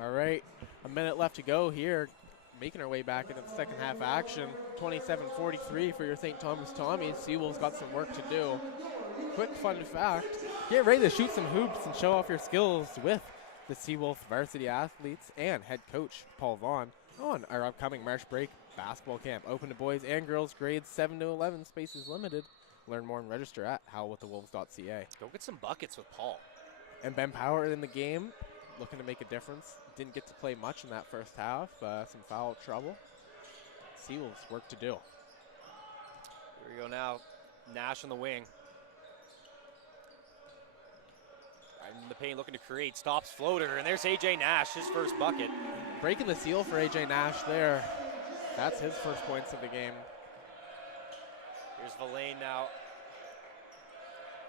All right, a minute left to go here. Making our way back into the second half action. 27-43 for your St. Thomas Tommies. Seawolves got some work to do. Quick fun fact, get ready to shoot some hoops and show off your skills with the Seawolf varsity athletes and head coach Paul Vaughn on our upcoming March break basketball camp. Open to boys and girls grades 7 to 11, spaces limited. Learn more and register at howlwiththewolves.ca. Go get some buckets with Paul. And Ben Power in the game, looking to make a difference. Didn't get to play much in that first half. Some foul trouble. Seawolves work to do. Here we go now. Nash on the wing. Right in the paint, looking to create. Stops floater, and there's AJ Nash, his first bucket. Breaking the seal for AJ Nash there. That's his first points of the game. Here's Villain now.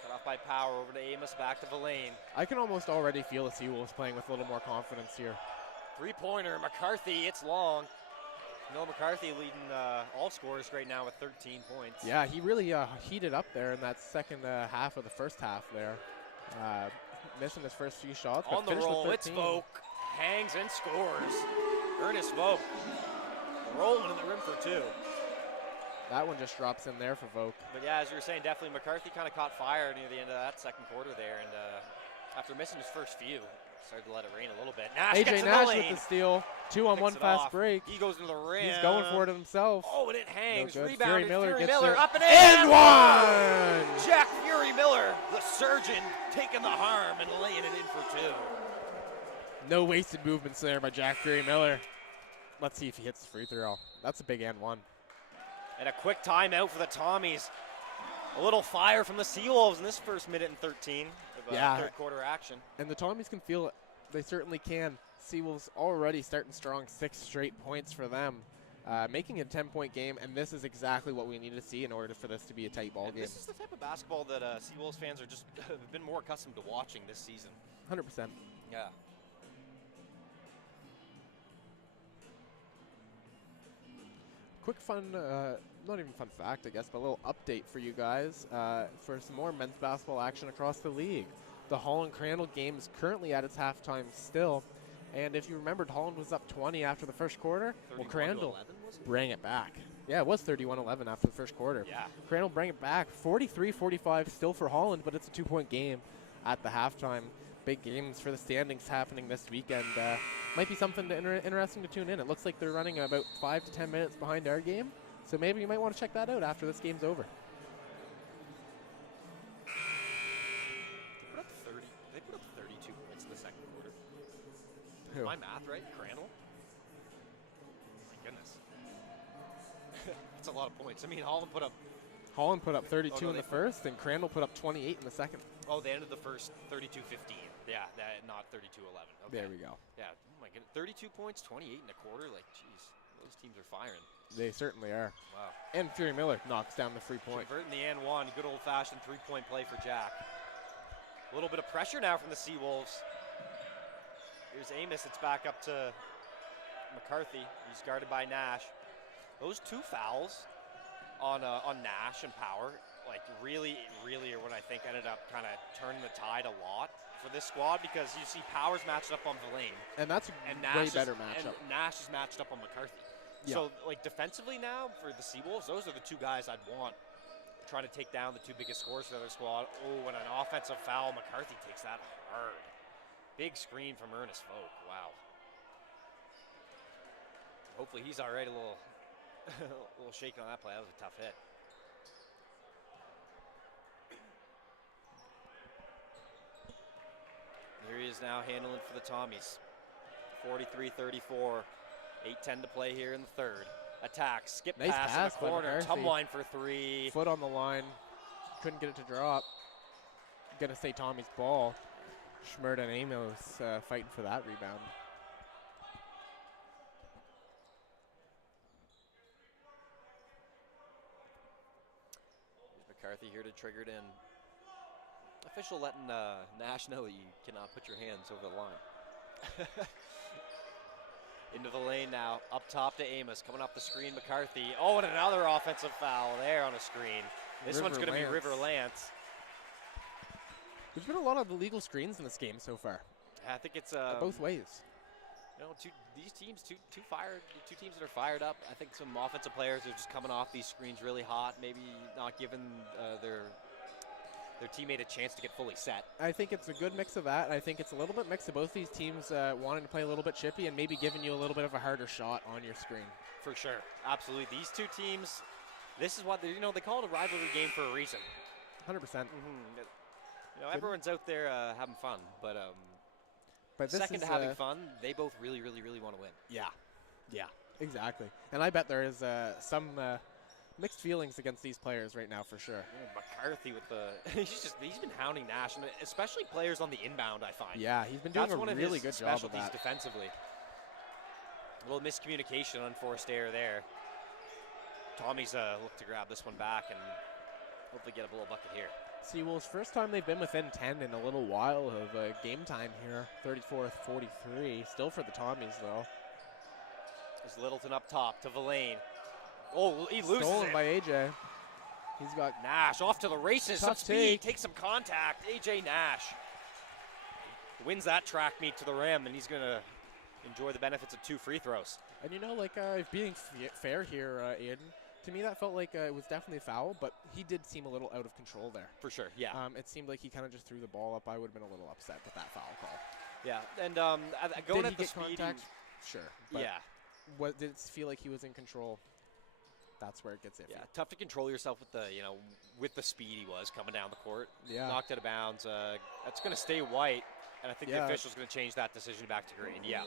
Cut off by Power, over to Amos, back to Villain. I can almost already feel the Seawolves playing with a little more confidence here. Three-pointer, McCarthy, it's long. Noah McCarthy leading all scorers right now with 13 points. Yeah, he really heated up there in that second half of the first half there. Missing his first few shots. On the roll, it's Vogt. Hangs and scores. Ernest Vogt rolling in the rim for two. That one just drops in there for Vogt. But yeah, as you were saying, definitely McCarthy kind of caught fire near the end of that second quarter there. And after missing his first few, started to let it rain a little bit. Nash AJ Nash with the steal. 2-on-1 fast break. He goes into the rim. He's going for it himself. Oh, and it hangs. No Rebounded. Fury Miller up and in. And one! Jack Fury Miller, the surgeon, taking the harm and laying it in for two. No wasted movements there by Jack Fury Miller. Let's see if he hits the free throw. That's a big and one. And a quick timeout for the Tommies. A little fire from the Seawolves in this first minute and 13 of third quarter action. And the Tommies can feel it. They certainly can. Seawolves already starting strong, 6 straight points for them. Making it a 10-point game, and this is exactly what we need to see in order for this to be a tight ball game. This is the type of basketball that Seawolves fans are just have been more accustomed to watching this season. 100%. Yeah. Quick fun, not even fun fact, I guess, but a little update for you guys for some more men's basketball action across the league. The Holland-Crandall game is currently at its halftime still. And if you remembered, Holland was up 20 after the first quarter. Well, Crandall bring it back. Yeah, it was 31-11 after the first quarter. Yeah. Crandall bring it back. 43-45 still for Holland, but it's a 2-point game at the halftime. Big games for the standings happening this weekend. Might be something interesting to tune in. It looks like they're running about 5 to 10 minutes behind our game. So maybe you might want to check that out after this game's over. They put up 32 points in the second quarter. Who? My math right? Crandall? My goodness. That's a lot of points. I mean, Holland put up 32 in the first, and Crandall put up 28 in the second. Oh, they ended the first 32-15. Yeah, not 32-11. Okay. There we go. Yeah, oh my goodness. 32 points, 28 in a quarter. Like, geez, those teams are firing. They certainly are. Wow. And Fury Miller knocks down the free point. Converting the and one. Good old-fashioned three-point play for Jack. A little bit of pressure now from the Seawolves. Here's Amos. It's back up to McCarthy. He's guarded by Nash. Those two fouls on Nash and Power, like really are what I think ended up kind of turning the tide a lot for this squad, because you see Powers matched up on Villain. And that's a way better matchup. And Nash is matched up on McCarthy. Yeah. So, like, defensively now for the Seawolves, those are the two guys I'd want trying to take down the two biggest scorers for their squad. Oh, and an offensive foul. McCarthy takes that hard. Big screen from Ernest Vogt. Wow. Hopefully he's all right. A little shaking on that play. That was a tough hit. Here he is now handling for the Tommies. 43-34. 8:10 to play here in the third. Attack, skip nice pass in the corner, Tumline for three. Foot on the line, couldn't get it to drop. Gonna say Tommy's ball. Schmurda and Amos fighting for that rebound. Here's McCarthy here to trigger it in. Official letting Nash know that you cannot put your hands over the line. Into the lane now, up top to Amos, coming off the screen, McCarthy. Oh, and another offensive foul there on a screen. This one's going to be River Lance. There's been a lot of illegal screens in this game so far. Yeah, I think it's both ways. You know, two teams that are fired up. I think some offensive players are just coming off these screens really hot, maybe not giving their teammate a chance to get fully set. I think it's a good mix of that. I think it's a little bit mix of both these teams wanting to play a little bit chippy and maybe giving you a little bit of a harder shot on your screen. For sure, absolutely. These two teams, this is what they call it a rivalry game for a reason. 100%. Everyone's out there having fun, but this second is, to having fun, they both really, really, really want to win. Yeah, exactly. And I bet there is some mixed feelings against these players right now for sure. McCarthy with he's been hounding Nash, and especially players on the inbound, I find. Yeah, he's been doing a really good job of that. Defensively. A little miscommunication, unforced error there. Tommy's look to grab this one back and hopefully get a little bucket here. Seawolves, first time they've been within 10 in a little while of game time here. 34-43, still for the Tommies though. There's Littleton up top to Villain. Oh, he loses Stolen it. by AJ. He's got Nash off to the races. Some tough speed, takes some contact. AJ Nash wins that track meet to the rim, and he's going to enjoy the benefits of 2 free throws. And being fair here, Aiden, to me that felt like it was definitely a foul, but he did seem a little out of control there. For sure, yeah. It seemed like he kind of just threw the ball up. I would have been a little upset with that foul call. Yeah, and going did at he the get speed. contact? Sure. But Yeah. Did it feel like he was in control? That's where it gets iffy. Yeah, tough to control yourself with the speed he was coming down the court. Yeah. Knocked out of bounds. That's going to stay white, and I think the official's going to change that decision back to green. Yeah.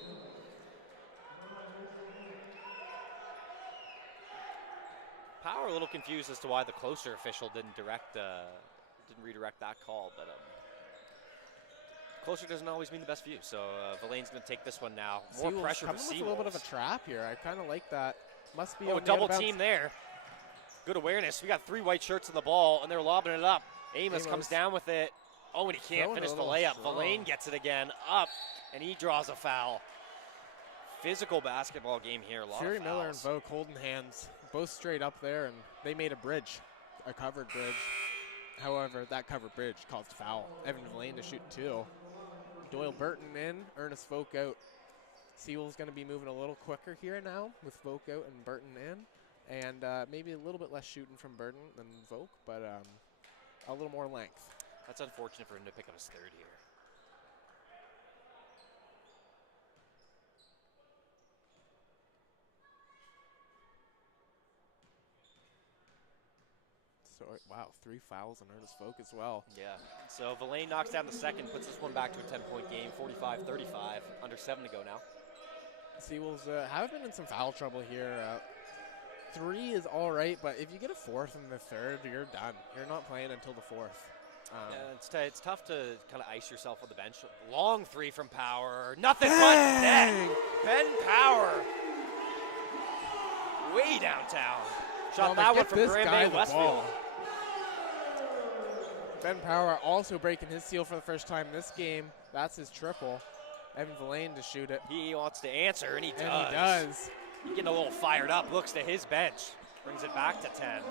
Power a little confused as to why the closer official didn't redirect that call, but closer doesn't always mean the best view. So Villain's going to take this one now. More pressure for Seawolves. A little bit of a trap here. I kind of like that. Must be a double team there. Good awareness. We got 3 white shirts on the ball, and they're lobbing it up. Amos comes down with it. Oh, and he can't finish the layup. Villain gets it again up, and he draws a foul. Physical basketball game here. Fury Miller and Vogue holding hands, both straight up there, and they made a covered bridge. However, that covered bridge caused a foul. Evan Villain to shoot 2. Doyle Burton in, Ernest Vogue out. Seawolves going to be moving a little quicker here now with Vogue out and Burton in. And maybe a little bit less shooting from Burton than Vogue, but a little more length. That's unfortunate for him to pick up his 3rd here. So, wow, 3 fouls on Ernest Vogue as well. Yeah, so Villain knocks down the second, puts this one back to a 10-point game, 45-35, under 7 to go now. Seawolves have been in some foul trouble here. 3 is all right, but if you get a 4th in the 3rd, you're done. You're not playing until the 4th. Yeah, it's tough to kind of ice yourself on the bench. Long 3 from Power. Nothing but net. Ben Power. Way downtown. Shot that one from Grand Bay Westfield. Ben Power also breaking his seal for the first time this game. That's his triple. Evan Villain to shoot it. He wants to answer, and he does. And he does. He's getting a little fired up, looks to his bench. Brings it back to 10.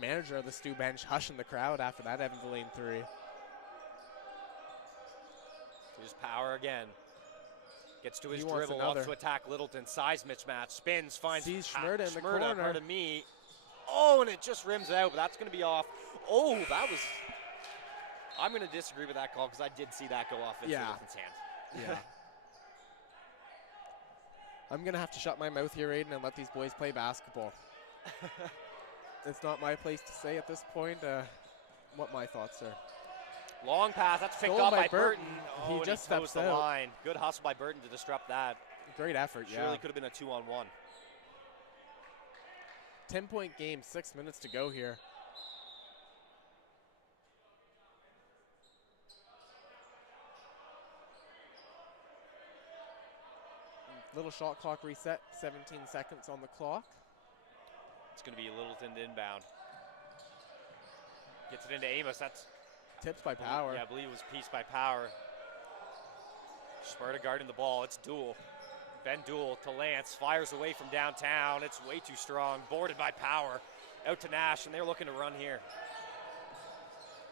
Manager of the STU bench hushing the crowd after that Evan Villain 3. Here's Power again. Gets to his dribble, wants to attack Littleton. Size mismatch, spins, finds Schmurda in the corner. Pardon me. Oh, and it just rims out, but that's going to be off. Oh, that was... I'm going to disagree with that call because I did see that go off in Littleton's hand. Yeah. I'm going to have to shut my mouth here, Aiden, and let these boys play basketball. It's not my place to say at this point what my thoughts are. Long pass, that's picked up by Burton. Oh, he just steps the line. Good hustle by Burton to disrupt that. Great effort, Surely could have been a 2-on-1. 10-point game, 6 minutes to go here. Little shot clock reset, 17 seconds on the clock. It's going to be Littleton to inbound. Gets it into Amos. That's tips by Power. Yeah, I believe it was pieced by Power. Sparta guarding the ball. It's Duel. Ben Duel to Lance. Fires away from downtown. It's way too strong. Boarded by Power. Out to Nash, and they're looking to run here.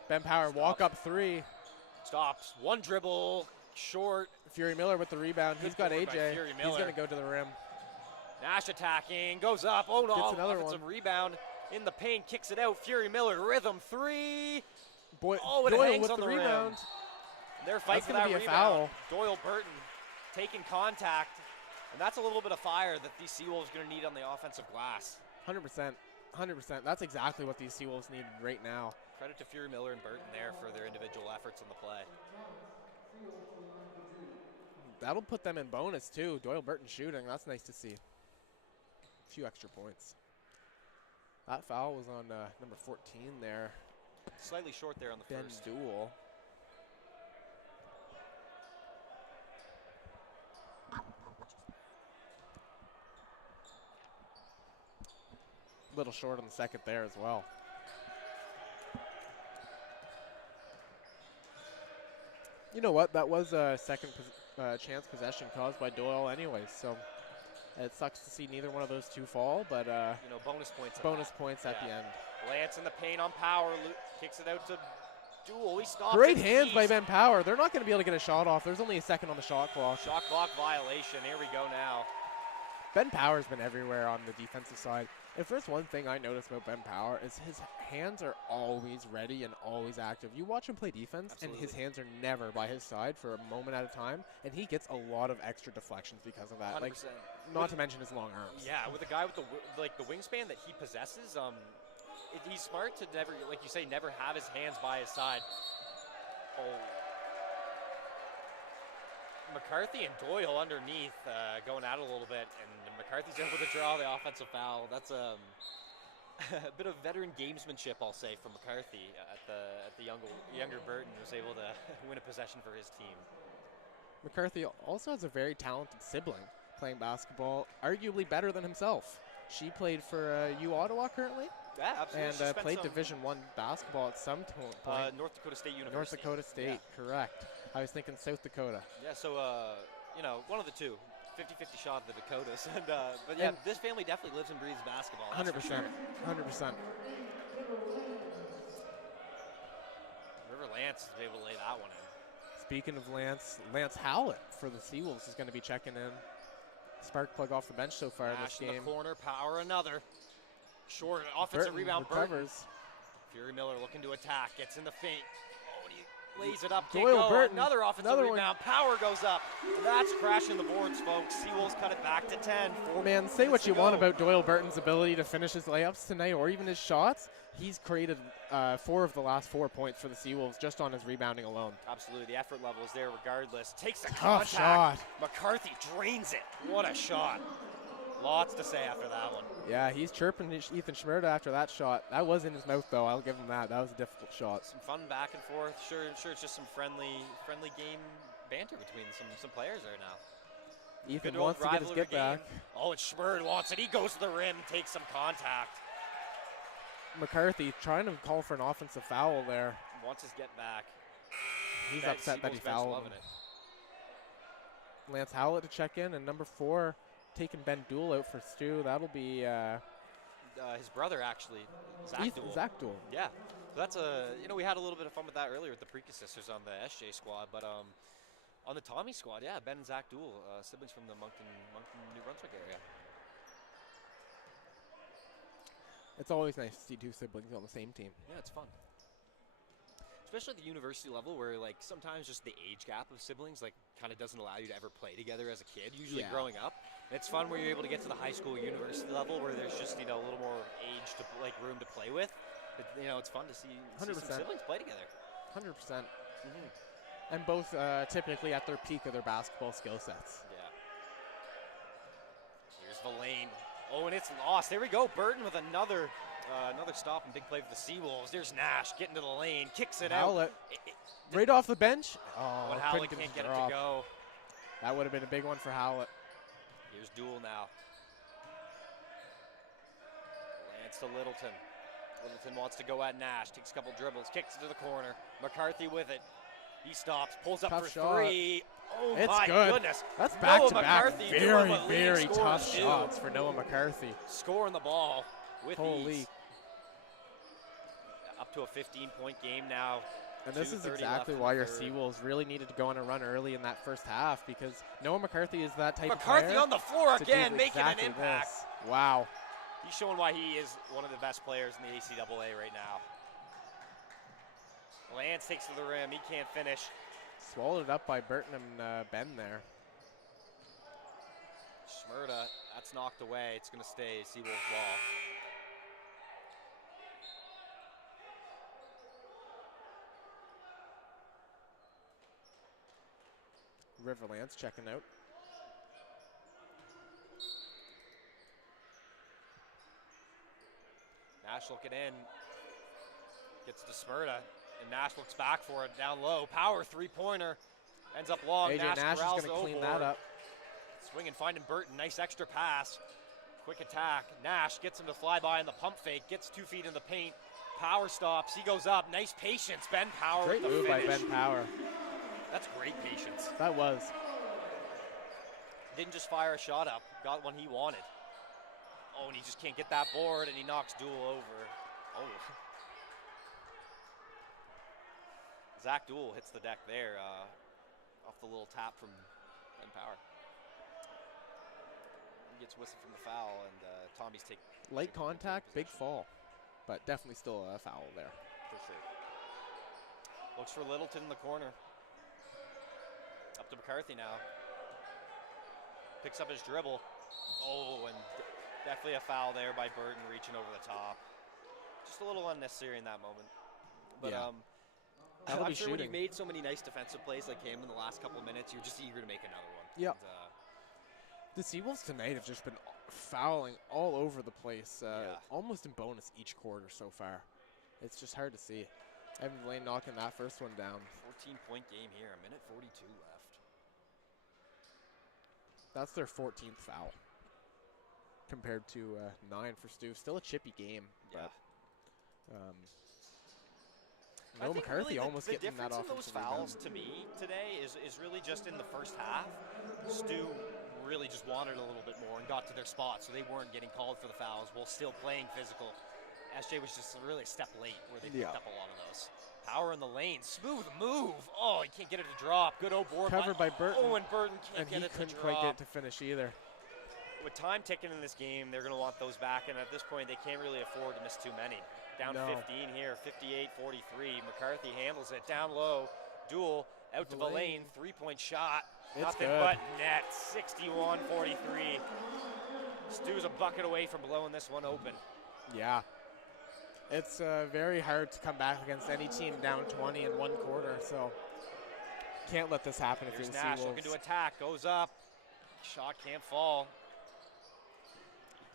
Ben Power walk up 3. Stops. One dribble. short. Fury Miller with the rebound. He's got board by AJ. Fury He's Miller. going to go to the rim. Nash attacking, goes up. Oh no, Gets another offensive one. rebound in the paint, kicks it out. Fury Miller, rhythm three. Boy, Oh, it Doyle hangs with on the the rim. rebound. They're fighting for gonna that be a rebound. foul. Doyle Burton taking contact, and that's a little bit of fire that these Seawolves are going to need on the offensive glass. 100%. 100%. That's exactly what these Seawolves need right now. Credit to Fury Miller and Burton there for their individual efforts on the play. That'll put them in bonus, too. Doyle Burton shooting. That's nice to see. A few extra points. That foul was on number 14 there. Slightly short there on the Ben first. Duel. Little short on the second there as well. You know what? That was a second chance possession caused by Doyle anyways, so it sucks to see neither one of those two fall, but You know, bonus points. bonus points at the Yeah. end. Lance in the paint on power, kicks it out to Duel. He stops. Great it. hands by Easy. Ben Power. They're not going to be able to get a shot off. There's only a second on the shot clock. Shot clock violation. Here we go now. Ben Power's been everywhere on the defensive side. If there's one thing I notice about Ben Power is his hands are always ready and always active. You watch him play defense, and his Absolutely. hands are never by his side for a moment at a time, and he gets a lot of extra deflections because of that. 100%. Like, not to mention his long arms. Yeah, with a guy with the the wingspan that he possesses, he's smart to never, like you say, never have his hands by his side. Oh. McCarthy and Doyle underneath, going at it a little bit, and McCarthy's able to draw the offensive foul. That's a bit of veteran gamesmanship, I'll say, from McCarthy at the younger Burton, who's able to win a possession for his team. McCarthy also has a very talented sibling playing basketball, arguably better than himself. She played for U Ottawa currently, Yeah, absolutely. and She spent played some, Division I basketball at some point. North Dakota State University. North Dakota State, correct. I was thinking South Dakota. Yeah, so, you know, one of the two. 50-50 shot of the Dakotas. And, but, yeah, And this family definitely lives and breathes basketball. that's 100%. for sure. 100%. River Lance is able to lay that one in. Speaking of Lance Howlett for the Seawolves is going to be checking in. Spark plug off the bench so far in Nash this in game. the corner, Power another. Short offensive rebound, Burton. recovers. Fury Miller looking to attack, gets in the feint. Oh, and he lays it up, can't Doyle go. Burton, Another offensive another one. rebound. Power goes up. That's crashing the boards, folks. Seawolves cut it back to 10. 4 Man, say what minutes you to want go. about Doyle Burton's ability to finish his layups tonight or even his shots. He's created 4 of the last 4 points for the Seawolves just on his rebounding alone. Absolutely, the effort level is there regardless. Takes the Tough contact. shot. McCarthy drains it. What a shot. Lots to say after that one. Yeah, he's chirping Ethan Schmerda after that shot. That was in his mouth, though. I'll give him that. That was a difficult shot. Some fun back and forth. Sure, it's just some friendly game banter between some players there now. Ethan Good old wants to get his rivalry get back. game. Oh, and Schmerd wants it. He goes to the rim, takes some contact. McCarthy trying to call for an offensive foul there. Wants his get back. He's That upset that he Seagull's bench fouled loving him. it. Lance Howlett to check in, and number 4 taking Ben Duel out for Stu. That'll be His brother, actually, Zach Duel. Zach Duel. Yeah, so that's we had a little bit of fun with that earlier with the Preeka sisters on the SJ squad, but on the Tommy squad, yeah, Ben and Zach Duel, siblings from the Moncton, New Brunswick area. It's always nice to see 2 siblings on the same team. Yeah, it's fun. Especially at the university level where, like, sometimes just the age gap of siblings, like, kind of doesn't allow you to ever play together as a kid, usually Yeah. growing up. And it's fun where you're able to get to the high school, university level where there's just, a little more age to, like, room to play with. It's fun to see some 100%. siblings play together. 100%. And both typically at their peak of their basketball skill sets. Yeah. Here's the lane. Oh, and it's lost. There we go. Burton with another stop and big play for the Seawolves. There's Nash getting to the lane, kicks it Howlett, out. right off the bench. Oh, But couldn't Howlett get can't his get it drop. to go. That would have been a big one for Howlett. Here's Duel now. Lance to Littleton. Littleton wants to go at Nash. Takes a couple dribbles. Kicks it to the corner. McCarthy with it. He stops. Pulls up Tough for shot. 3. Oh, It's my good. goodness. That's Noah back-to-back McCarthy doing very, what leading very scorers tough do. shots for Noah McCarthy. Scoring the ball with Holy. ease. Up to a 15-point game now. And this is 2:30 exactly left why in your the third. Seawolves really needed to go on a run early in that first half, because Noah McCarthy is that type McCarthy of player on the floor to do again, making exactly an impact. this. Wow. He's showing why he is one of the best players in the ACAA right now. Lance takes to the rim. He can't finish. Swallowed up by Burton and Ben there. Schmerda, that's knocked away. It's going to stay Seawolves ball. Riverlands checking out. Nash looking in. Gets to Schmerda. And Nash looks back for it down low. Power three-pointer. Ends up long. AJ Nash is corrals going to clean the that board. up. Swinging, finding Burton. Nice extra pass. Quick attack. Nash gets him to fly by in the pump fake. Gets 2 feet in the paint. Power stops. He goes up. Nice patience. Ben Power Great with the move by finish. Ben Power. That's great patience. That was. Didn't just fire a shot up. Got one he wanted. Oh, and he just can't get that board, and he knocks Duel over. Oh. Zach Duel hits the deck there off the little tap from Ben Power. He gets whistled from the foul, and Tommy's take Light contact, big fall, but definitely still a foul there. for sure. Looks for Littleton in the corner. Up to McCarthy now. Picks up his dribble. Oh, and definitely a foul there by Burton reaching over the top. Just a little unnecessary in that moment. But Yeah. I'm That'll be sure when you shooting. made so many nice defensive plays like him in the last couple of minutes, you're just eager to make another one. Yep. And, The Seawolves tonight have just been fouling all over the place, Yeah. almost in bonus each quarter so far. It's just hard to see. Evan Blaine knocking that first one down. 14-point game here, 1:42 left. That's their 14th foul, compared to 9 for Stu. Still a chippy game, Yeah. but I no think McCarthy really almost the getting that difference in those offensive rebound. fouls to me today is really just in the first half. Stu really just wanted a little bit more and got to their spot, so they weren't getting called for the fouls while still playing physical. SJ was just really a step late where they picked up a lot of those. Power in the lane, smooth move. Oh, he can't get it to drop. Good old board. Covered by Burton. Oh, and Burton can't And get he it to couldn't drop. quite get it to finish either. With time ticking in this game, they're going to want those back, and at this point, they can't really afford to miss too many. Down No. 15 here, 58-43. McCarthy handles it down low. Duel out to Villain, three-point shot. It's Nothing good. but net, 61-43. Stu's a bucket away from blowing this one open. Yeah. It's very hard to come back against any team down 20 in one quarter, so can't let this happen if you're Here's the Nash Seawolves. looking to attack, goes up. Shot can't fall.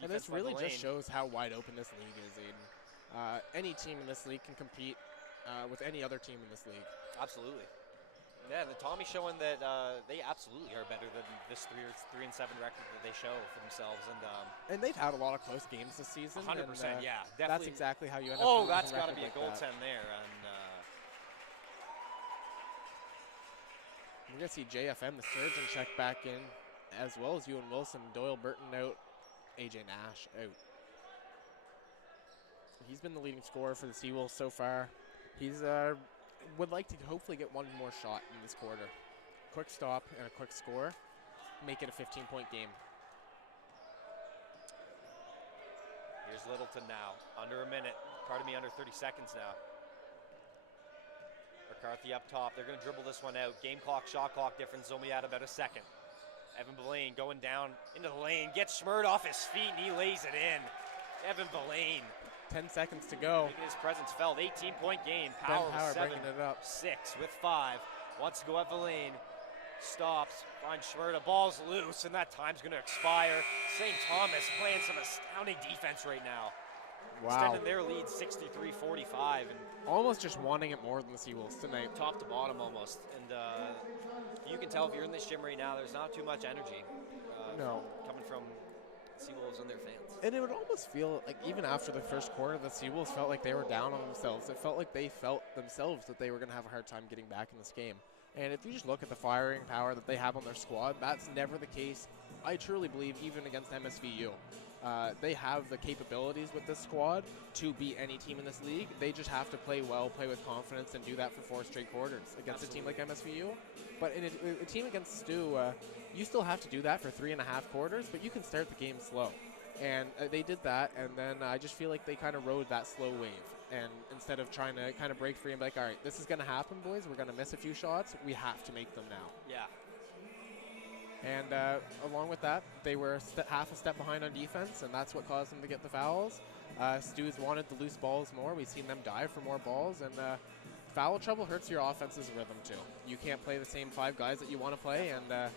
And Defense this by really Villain. just shows how wide open this league is, Aiden. Any team in this league can compete with any other team in this league. Absolutely. Yeah, the Tommy's showing that they absolutely are better than this 3-7 record that they show for themselves. And they've had a lot of close games this season. 100%, and, yeah, definitely. That's exactly how you end up. Oh, with that's a got to record be a like goal that. 10 there. And We're going to see JFM, the surgeon, check back in, as well as Ewan Wilson. Doyle Burton out, AJ Nash out. He's been the leading scorer for the Seawolves so far. He's would like to hopefully get one more shot in this quarter. Quick stop and a quick score, make it a 15-point game. here's Littleton now, under a minute. Under 30 seconds now. McCarthy up top. They're going to dribble this one out. Game clock, shot clock difference only at about a second. Evan Blaine going down into the lane, gets Schmerd off his feet, and he lays it in. Evan Blaine. 10 seconds to go. Making his presence felt. 18-point game. Power with 7, bringing it up. 6 with 5. Wants to go up the lane. Stops. Finds Schmerda. Ball's loose, and that time's going to expire. St. Thomas playing some astounding defense right now. Wow. Extending their lead 63-45. And Almost just wanting it more than the Seawolves tonight. top to bottom almost. And you can tell if you're in this gym right now, there's not too much energy No. coming from Seawolves and their fans. And it would almost feel like even after the first quarter, the Seawolves felt like they were down on themselves. It felt like they felt themselves that they were going to have a hard time getting back in this game. And if you just look at the firing power that they have on their squad, that's never the case, I truly believe, even against MSVU. They have the capabilities with this squad to beat any team in this league. They just have to play well, play with confidence, and do that for 4 straight quarters against a team like MSVU. But in a team against STU, you still have to do that for 3.5 quarters, but you can start the game slow. And they did that, and then I just feel like they kind of rode that slow wave. And instead of trying to kind of break free and be like, all right, this is going to happen, boys. We're going to miss a few shots. We have to make them now. Yeah. And along with that, they were half a step behind on defense, and that's what caused them to get the fouls. Stu's wanted the loose balls more. We've seen them dive for more balls, and foul trouble hurts your offense's rhythm too. You can't play the same 5 guys that you want to play, and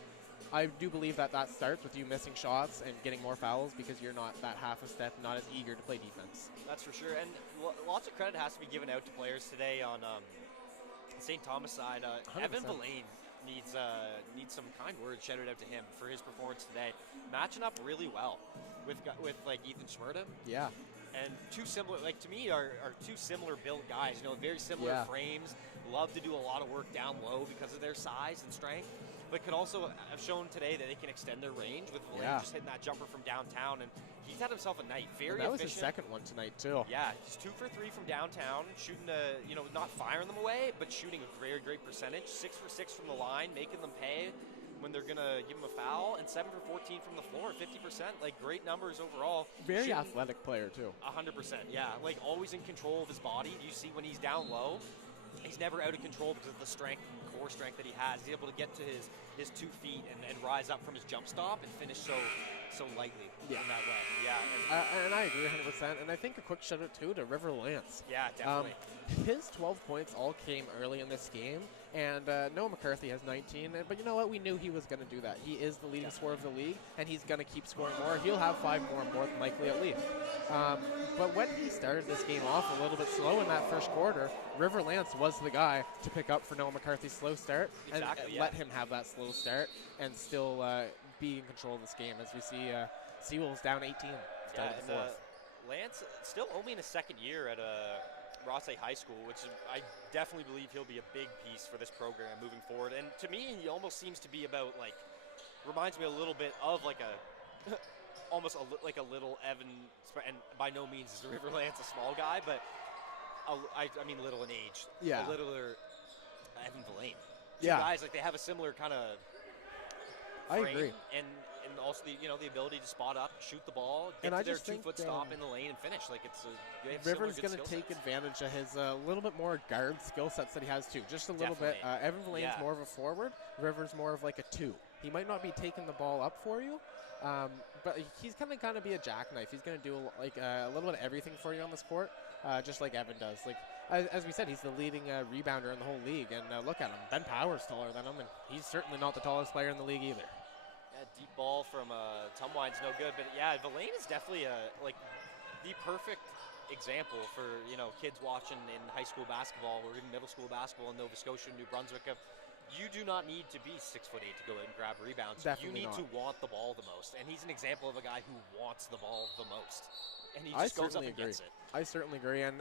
I do believe that starts with you missing shots and getting more fouls because you're not that half a step, not as eager to play defense. That's for sure, and lots of credit has to be given out to players today on St. Thomas side. Evan Villain needs some kind words shouted out to him for his performance today, matching up really well with like Ethan Schmerda. Yeah. And two similar, like to me, are two similar built guys. You know, very similar frames. Love to do a lot of work down low because of their size and strength, but can also have shown today that they can extend their range with Villain just hitting that jumper from downtown. And he's had himself a night. Very that efficient. Was his second one tonight too. Yeah, he's 2 for 3 from downtown, shooting not firing them away, but shooting a very great percentage. 6 for 6 from the line, making them pay when they're gonna give him a foul, and 7 for 14 from the floor, 50%. Like great numbers overall. Very athletic player too. 100%. Yeah, like always in control of his body. You see when he's down low, he's never out of control because of the strength and core strength that he has. He's able to get to his 2 feet and rise up from his jump stop and finish so lightly in that way. Yeah. And I agree 100%. And I think a quick shout out too to River Lance. Yeah, definitely. His 12 points all came early in this game, and Noah McCarthy has 19. But you know what? We knew he was going to do that. He is the leading scorer of the league, and he's going to keep scoring more. He'll have 5 more than likely at least. But when he started this game off a little bit slow in that first quarter, River Lance was the guy to pick up for Noah McCarthy's slow start and let him have that slow start and still be in control of this game, as we see Seawolves down 18. Lance still only in his second year at Rothsay High School, which I definitely believe he'll be a big piece for this program moving forward. And to me, he almost seems to be about reminds me a little bit of like a like a little Evan, and by no means is River Lance a small guy, but I mean little in age. Yeah. A littler Evan Villain. Two guys, like they have a similar kind of I agree. And also the ability to spot up, shoot the ball, get to their 2-foot stop in the lane and finish. Like River's going to take advantage of his little bit more guard skill sets that he has too. Just a little bit. Evan Villain's more of a forward. River's more of like a 2. He might not be taking the ball up for you, but he's going to kind of be a jackknife. He's going to do a little bit of everything for you on this court, just like Evan does. Like as we said, he's the leading rebounder in the whole league. And look at him. Ben Power's taller than him, and he's certainly not the tallest player in the league either. Deep ball from Tumwine's no good, but Villain is definitely the perfect example for kids watching in high school basketball or even middle school basketball in Nova Scotia and New Brunswick. You do not need to be 6'8" to go in and grab rebounds. Definitely you need to want the ball the most, and he's an example of a guy who wants the ball the most, and he just goes up and gets it. I certainly agree, and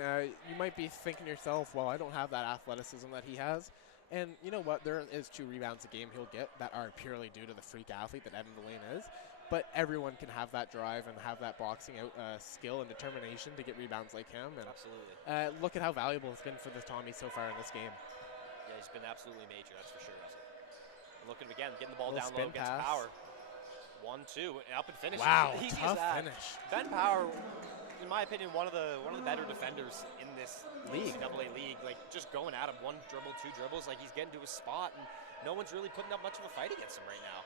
you might be thinking to yourself, well, I don't have that athleticism that he has. And you know what? There is 2 rebounds a game he'll get that are purely due to the freak athlete that Evan Villain is. But everyone can have that drive and have that boxing out skill and determination to get rebounds like him. And absolutely. Look at how valuable it's been for the Tommy so far in this game. Yeah, he's been absolutely major, that's for sure. Looking again, getting the ball down low against Power. 1-2, up and finish. Wow, tough finish. Ben Power, in my opinion, one of the better defenders in this ACAA league. Like just going at him, 1 dribble, 2 dribbles, like he's getting to his spot, and no one's really putting up much of a fight against him right now.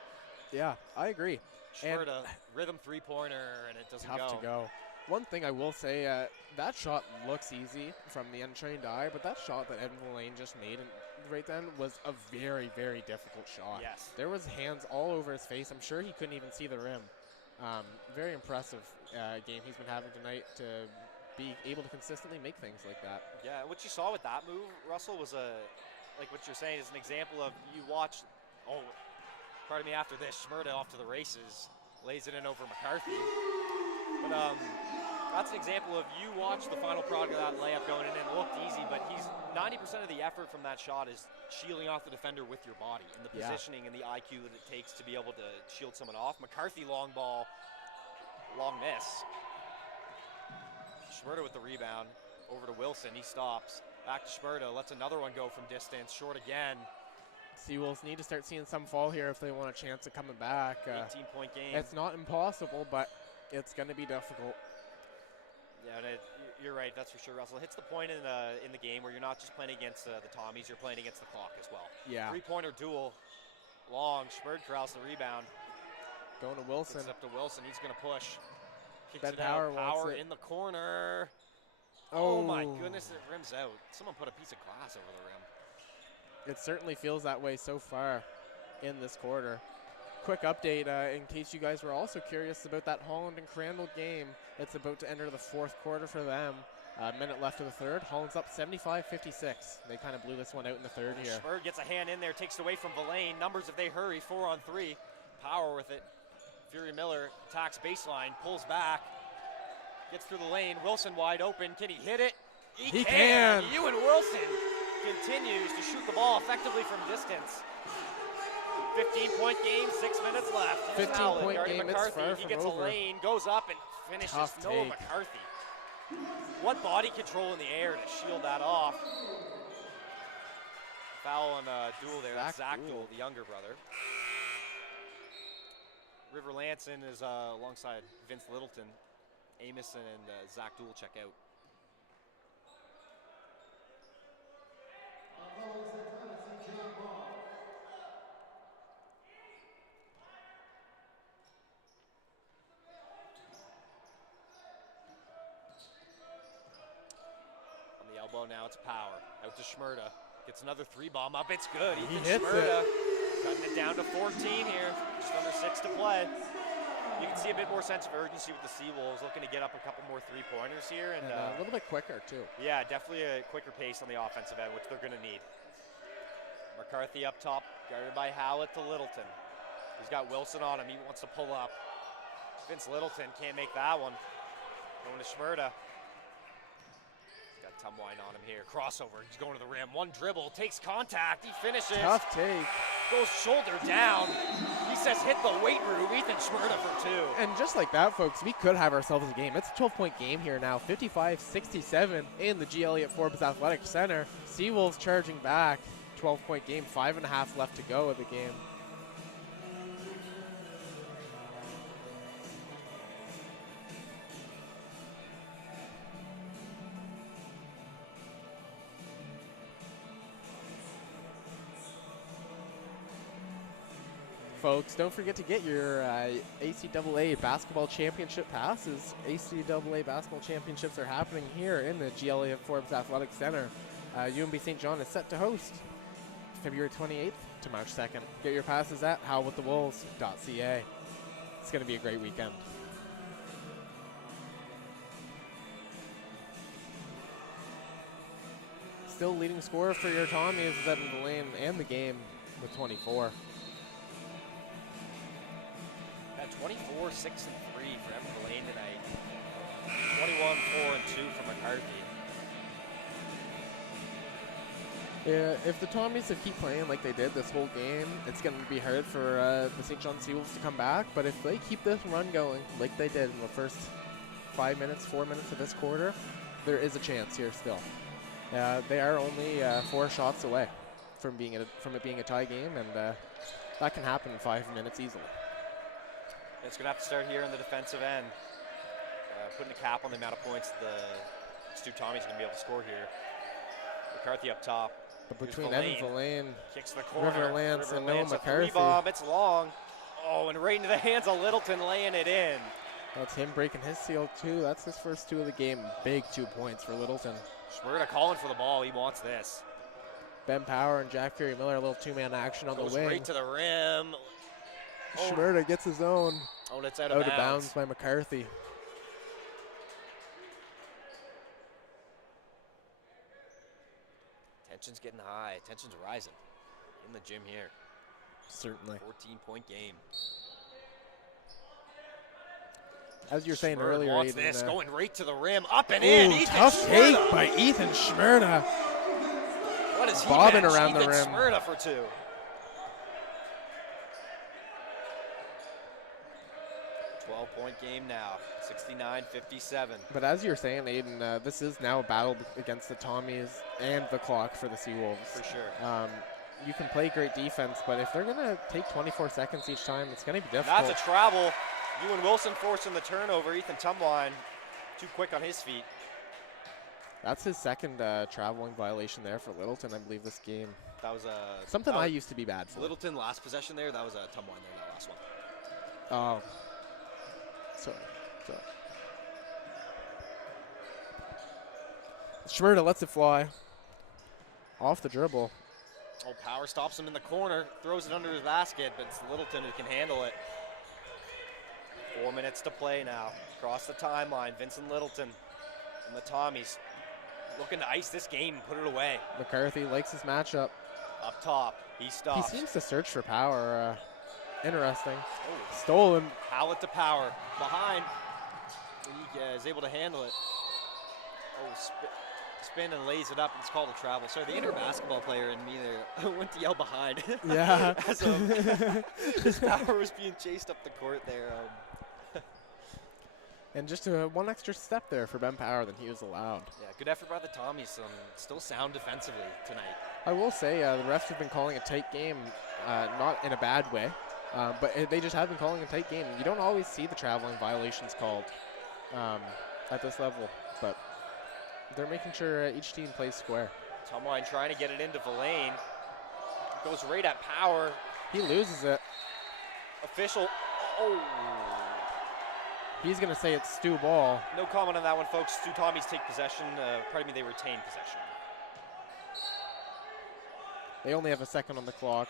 Yeah, I agree. Schmerda, rhythm 3-pointer, and it doesn't tough to go. One thing I will say, that shot looks easy from the untrained eye, but that shot that Evan Villain just made right then was a very, very difficult shot. Yes. There was hands all over his face. I'm sure he couldn't even see the rim. Very impressive game he's been having tonight to be able to consistently make things like that. Yeah, what you saw with that move, Russell, was like what you're saying is an example of you watch, pardon me, after this, Schmerda off to the races, lays it in over McCarthy. But that's an example of you watch the final product of that layup going in and it looked easy, but 90% of the effort from that shot is shielding off the defender with your body and the positioning and the IQ that it takes to be able to shield someone off. McCarthy long ball, Long miss. Schmurda with the rebound. Over to Wilson. He stops. Back to Schmurda. Lets another one go from distance. Short again. Seawolves need to start seeing some fall here if they want a chance of coming back. 18-point game. It's not impossible, but it's going to be difficult. Yeah, and you're right. That's for sure, Russell. Hits the point in the game where you're not just playing against the Tommies, you're playing against the clock as well. Yeah. Three-pointer duel. Long. Schmurd corrals the rebound. Going to Wilson. It's up to Wilson. He's going to push. Kicks Ben it out. Power in the corner. Oh my goodness, it rims out. Someone put a piece of glass over the rim. It certainly feels that way so far in this quarter. Quick update in case you guys were also curious about that Holland and Crandall game. It's about to enter the fourth quarter for them. A minute left of the third. Holland's up 75-56. They kind of blew this one out in the third here. Schmurd gets a hand in there, takes it away from Villain. Numbers if they hurry, 4 on 3. Power with it. Fury Miller attacks baseline, pulls back, gets through the lane. Wilson wide open. Can he hit it? He can. Ewan Wilson continues to shoot the ball effectively from distance. 15-point game, 6 minutes left. 15-point game, McCarthy. it's far He from gets over. a lane, goes up and finishes. Tough Noah take. McCarthy. What body control in the air to shield that off. Foul on Duel there. That's Zach Duel, the younger brother. River Lanson is alongside Vince Littleton. Amison and Zach Duel check out. On the elbow now, it's Power. Out to Schmurda. Gets another 3-bomb up. It's good. He Ethan hits Schmurda it. cutting it down to 14 here. Just under 6 to play. You can see a bit more sense of urgency with the Seawolves, looking to get up a couple more 3-pointers here. And a little bit quicker, too. Yeah, definitely a quicker pace on the offensive end, which they're going to need. McCarthy up top, guarded by Howlett to Littleton. He's got Wilson on him. He wants to pull up. Vince Littleton can't make that one. Going to Schmurda. He's got Tumwine on him here. Crossover. He's going to the rim. One dribble. Takes contact. He finishes. Tough take. Goes shoulder down. He says hit the weight room. Ethan Schmurda for 2. And just like that, folks, we could have ourselves a game. It's a 12-point game here now. 55-67 in the G. Elliott Forbes Athletic Center. Seawolves charging back. 12-point game. 5.5 left to go of the game. Folks, don't forget to get your ACAA basketball championship passes. ACAA basketball championships are happening here in the G. Elliott Forbes Athletic Center. UNB St. John is set to host February 28th to March 2nd. Get your passes at howwiththewolves.ca. It's going to be a great weekend. Still leading scorer for your Tommies is Evan Villain and the game with 24. Got 24, 6, and 3 for Evan Villain tonight. 21, 4, and 2 for McCarthy. Yeah, if the Tommies keep playing like they did this whole game, it's going to be hard for the St. John Seawolves to come back. But if they keep this run going like they did in the first 5 minutes, 4 minutes of this quarter, there is a chance here still. They are only 4 shots away from it being a tie game, and that can happen in 5 minutes easily. It's going to have to start here in the defensive end. Putting a cap on the amount of points the Stu Tommy's going to be able to score here. McCarthy up top. But between Evan Villain, kicks the corner. River Lance, and Noah McCarthy. 3-bomb, it's long. Oh, and right into the hands of Littleton, laying it in. That's him breaking his seal too. That's his first 2 of the game. Big 2 points for Littleton. Schmurda calling for the ball. He wants this. Ben Power and Jack Fury Miller, a little 2-man action on the wing. Right to the rim. Schmurda gets his own. Oh, and it's out of bounds by McCarthy. Tension's getting high. Tension's rising in the gym here. Certainly. 14-point game. As you were saying earlier, wants Aiden, this, going right to the rim, up and in. Ethan tough Schmurda. take by Ethan Schmurda. What is he bobbing bench? around Ethan the rim? Schmurda for 2. 12 4-point game now, 69-57. But as you're saying, Aiden, this is now a battle against the Tommies and the clock for the Seawolves. For sure. You can play great defense, but if they're going to take 24 seconds each time, it's going to be difficult. That's a travel. Ewan Wilson forcing the turnover. Ethan Tumwine too quick on his feet. That's his second traveling violation there for Littleton, I believe, this game. That was something I used to be bad for. Littleton last possession there. That was a Tumwine there, that last one. Oh. Sorry. Schmerda lets it fly. Off the dribble. Oh, Power stops him in the corner, throws it under his basket, but it's Littleton who can handle it. 4 minutes to play now. Across the timeline, Vincent Littleton and the Tommies looking to ice this game and put it away. McCarthy likes his matchup. Up top, he stops. He seems to search for Power. Interesting. Oh. Stolen. Howlett to Power. Behind. He is able to handle it. Oh, spin and lays it up. It's called a travel. Sorry, the inner basketball player in me there went to yell behind. Yeah. As Power was being chased up the court there. And just one extra step there for Ben Power than he was allowed. Yeah, good effort by the Tommies. Still sound defensively tonight. I will say the refs have been calling a tight game, not in a bad way, but they just have been calling a tight game. You don't always see the traveling violations called at this level, but they're making sure each team plays square. Tumwine trying to get it into Verlaine. Goes right at Power. He loses it. Official. Oh. He's going to say it's Stu ball. No comment on that one, folks. Stu Tommies take possession. Pardon me, they retain possession. They only have a second on the clock.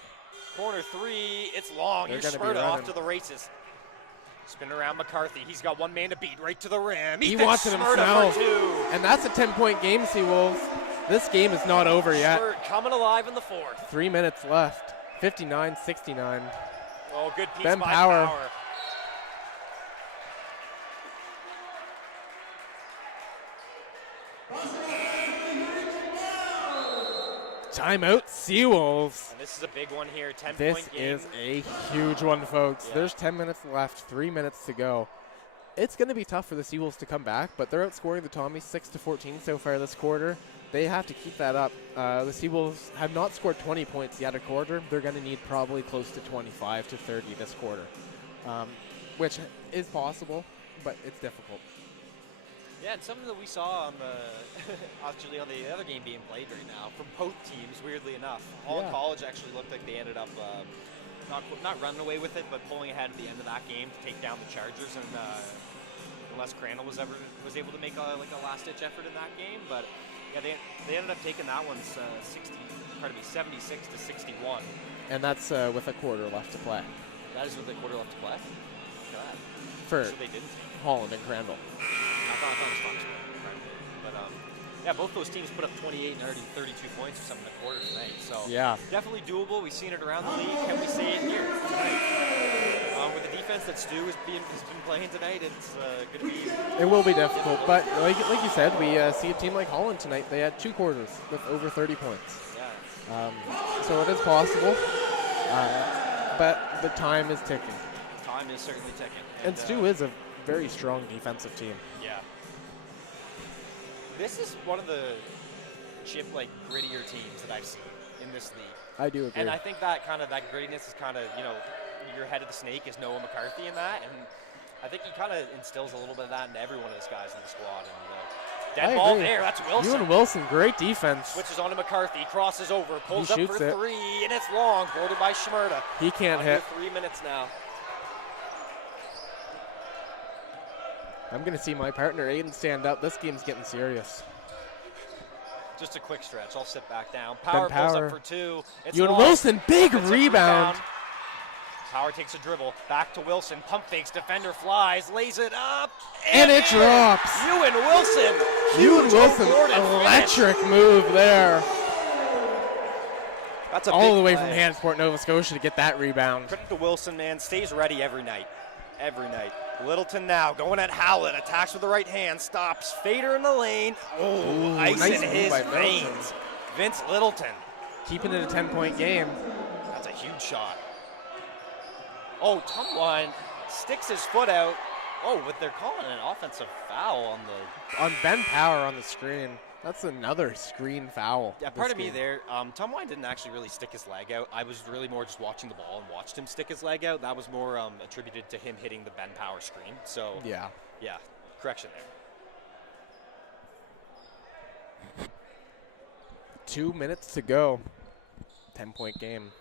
Corner three. It's long. Here's Schmerda off to the races. Spin around McCarthy. He's got one man to beat right to the rim. He wants it himself. And that's a 10-point game, Seawolves. This game is not over yet. Coming alive in the fourth. 3 minutes left. 59-69. Oh, good piece Ben by Power. Timeout, Seawolves. And this is a big one here, 10-point game. This is a huge one, folks. Yeah. There's 10 minutes left, 3 minutes to go. It's going to be tough for the Seawolves to come back, but they're outscoring the Tommies 6-14 so far this quarter. They have to keep that up. The Seawolves have not scored 20 points yet a quarter. They're going to need probably close to 25 to 30 this quarter, which is possible, but it's difficult. Yeah, and something that we saw on the actually on the other game being played right now from both teams, weirdly enough. Holland College actually looked like they ended up not running away with it, but pulling ahead at the end of that game to take down the Chargers. And unless Crandall was able to make a last-ditch effort in that game, but yeah, they ended up taking that one 76-61. And that's with a quarter left to play. That is with a quarter left to play. Look at that. For so they didn't take Holland and Crandall. I thought it was Fox. But yeah, both those teams put up 28 and already 32 points or something in the quarter tonight. So yeah, definitely doable. We've seen it around the league. Can we see it here tonight? With the defense that Stu has been playing tonight, it's going to be. It will be difficult, but like you said, we see a team like Holland tonight. They had 2 quarters with over 30 points. Yeah. So it is possible, but the time is ticking. Time is certainly ticking. And Stu is a very strong defensive team. Yeah. This is one of the grittier teams that I've seen in this league. I do agree. And I think that grittiness is your head of the snake is Noah McCarthy in that, and I think he kind of instills a little bit of that into every one of his guys in the squad. And dead ball there, that's Wilson. Ewan Wilson, great defense. Switches on to McCarthy, crosses over, pulls up for 3, and it's long, boarded by Schmerda. He can't hit. 3 minutes now. I'm going to see my partner, Aiden, stand up. This game's getting serious. Just a quick stretch. I'll sit back down. Power pulls up for 2. Ewan Wilson, big rebound. Power takes a dribble. Back to Wilson. Pump fakes. Defender flies. Lays it up. And it drops. Ewan Wilson. Ewan Wilson, electric move there. That's a all the way from Hannesport, Nova Scotia to get that rebound. Credit to Wilson, man. Stays ready every night. Every night. Littleton now going at Howlett. Attacks with the right hand. Stops. Fader in the lane. Oh, ice in his veins. Vince Littleton. Keeping it a 10-point game. That's a huge shot. Oh, Tumwine sticks his foot out. Oh, but they're calling an offensive foul on the... On Ben Power on the screen. That's another screen foul. Yeah, part of me there, Tom Wine didn't actually really stick his leg out. I was really more just watching the ball and watched him stick his leg out. That was more attributed to him hitting the Ben Power screen. So, yeah, correction there. 2 minutes to go. 10-point game.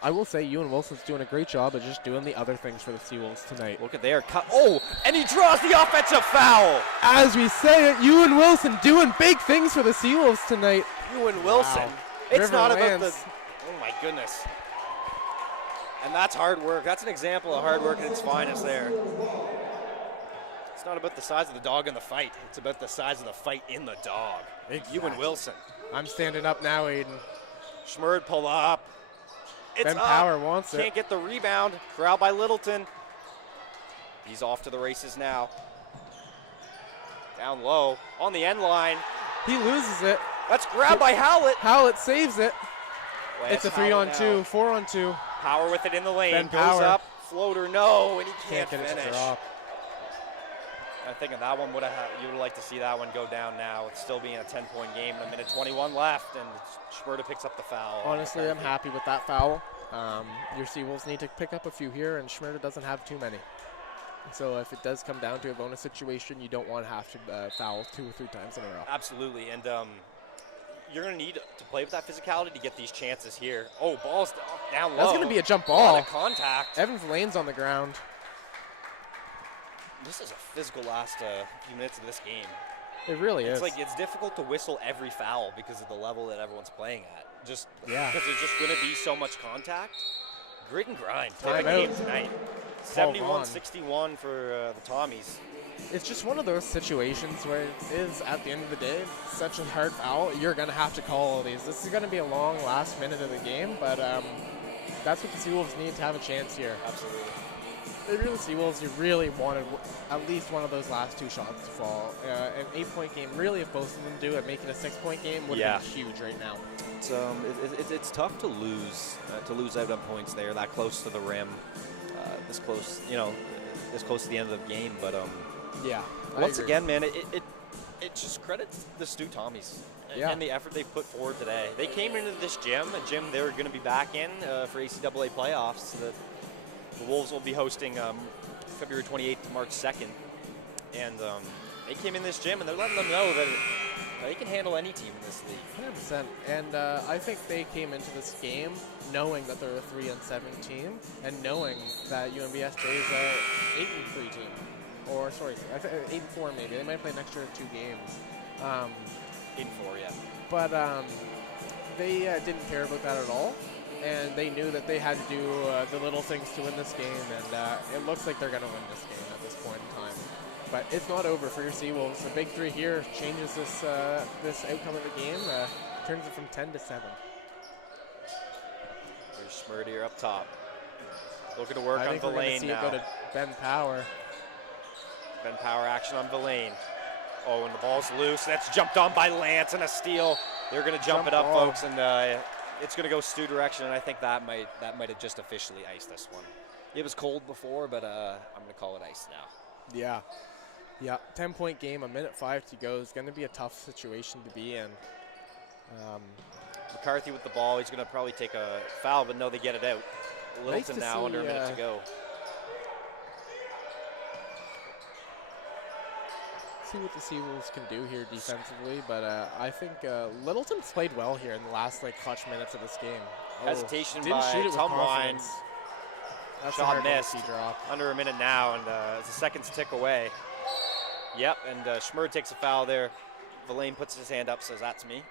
I will say Ewan Wilson's doing a great job of just doing the other things for the Seawolves tonight. Look at there. Oh, and he draws the offensive foul. As we say it, Ewan Wilson doing big things for the Seawolves tonight. Ewan Wilson. Wow. It's River not Lance. about the... Oh, my goodness. And that's hard work. That's an example of hard work at its finest there. It's not about the size of the dog in the fight. It's about the size of the fight in the dog. Exactly. Ewan Wilson. I'm standing up now, Aiden. Schmerd pull up. It's Ben up. Power wants it. Can't get the rebound. Corralled by Littleton. He's off to the races now. Down low. On the end line. He loses it. That's grabbed by Howlett. Howlett saves it. It's a 3-on-2, 4-on-2. Power with it in the lane. Ben Goes Power. up. Floater, no, and he can't get it to finish. drop. I think that one you would like to see that one go down now. It's still being a 10-point game and 1:21 left, and Schmerda picks up the foul. Honestly, I'm happy with that foul. Your Seawolves need to pick up a few here, and Schmerda doesn't have too many. So if it does come down to a bonus situation, you don't want to have to foul 2 or 3 times in a row. Absolutely, and you're going to need to play with that physicality to get these chances here. Oh, ball's down low. That's going to be a jump A lot ball. of contact. Evan Verlaine's on the ground. This is a physical last few minutes of this game. It really is. It's like it's difficult to whistle every foul because of the level that everyone's playing at. Just Yeah. because there's just going to be so much contact. Grit and grind. Time Type of game out. tonight. Paul Vaughn. 71-61 for the Tommies. It's just one of those situations where it is, at the end of the day, such a hard foul. You're going to have to call all these. This is going to be a long last minute of the game, but that's what the Seawolves need to have a chance here. Absolutely. If you're the Seawolves, you really wanted at least one of those last 2 shots to fall. An 8-point game, really, if both of them do it, make it a 6-point game would have been huge right now. It's tough to lose out on points there, that close to the rim, this close, this close to the end of the game. But Yeah. Once again, man, it just credits the STU Tommies and the effort they've put forward today. They came into this gym, a gym they're going to be back in for ACAA playoffs. The Wolves will be hosting February 28th to March 2nd. And they came in this gym, and they're letting them know that they can handle any team in this league. 100%. And I think they came into this game knowing that they're a 3-7 team and knowing that UNBSJ is a 8-3 team. Or, sorry, 8-4 maybe. They might play an extra 2 games. 8-4, yeah. But they didn't care about that at all. And they knew that they had to do the little things to win this game. And it looks like they're going to win this game at this point in time. But it's not over for your Seawolves. The big 3 here changes this outcome of the game, turns it from 10 to 7. There's Schmerd here up top. Looking to work on Verlaine now. Go to Ben Power. Ben Power action on Verlaine. Oh, and the ball's loose. That's jumped on by Lance and a steal. They're going to jump it up, ball. folks, and it's going to go STU direction, and I think that might have just officially iced this one. It was cold before, but I'm going to call it ice now. Yeah, 10-point game, 1:05 to go. It's going to be a tough situation to be in. McCarthy with the ball. He's going to probably take a foul, but no, they get it out. Littleton now under a minute to go. See what the Seawolves can do here defensively, but I think Littleton's played well here in the last clutch minutes of this game. Hesitation didn't by shoot it with Tom Wine. confidence. That's a Shot hard one to missed. see drop. Under a minute now, and the seconds tick away. Yep, and Schmerd takes a foul there. Verlaine puts his hand up, says, "That's me."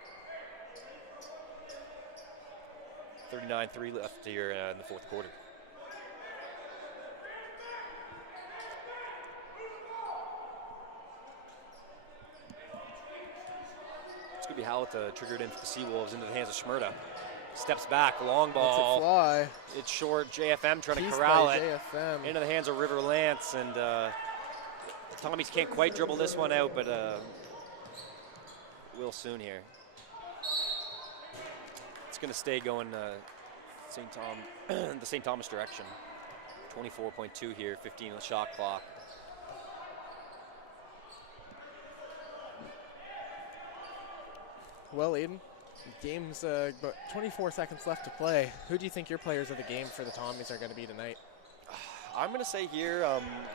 39-3 left here in the 4th quarter. It's going to be Howlett triggered in for the Seawolves into the hands of Schmerda. Steps back, long ball. Lets it fly. It's short. JFM trying Piece to corral by it JFM. into the hands of River Lance, and the Tommies can't quite dribble this one out, but will soon here. It's going to stay going the St. Thomas direction. 24.2 here, 15 on the shot clock. Well, Aiden, game's about 24 seconds left to play. Who do you think your players of the game for the Tommies are going to be tonight? I'm going to say here,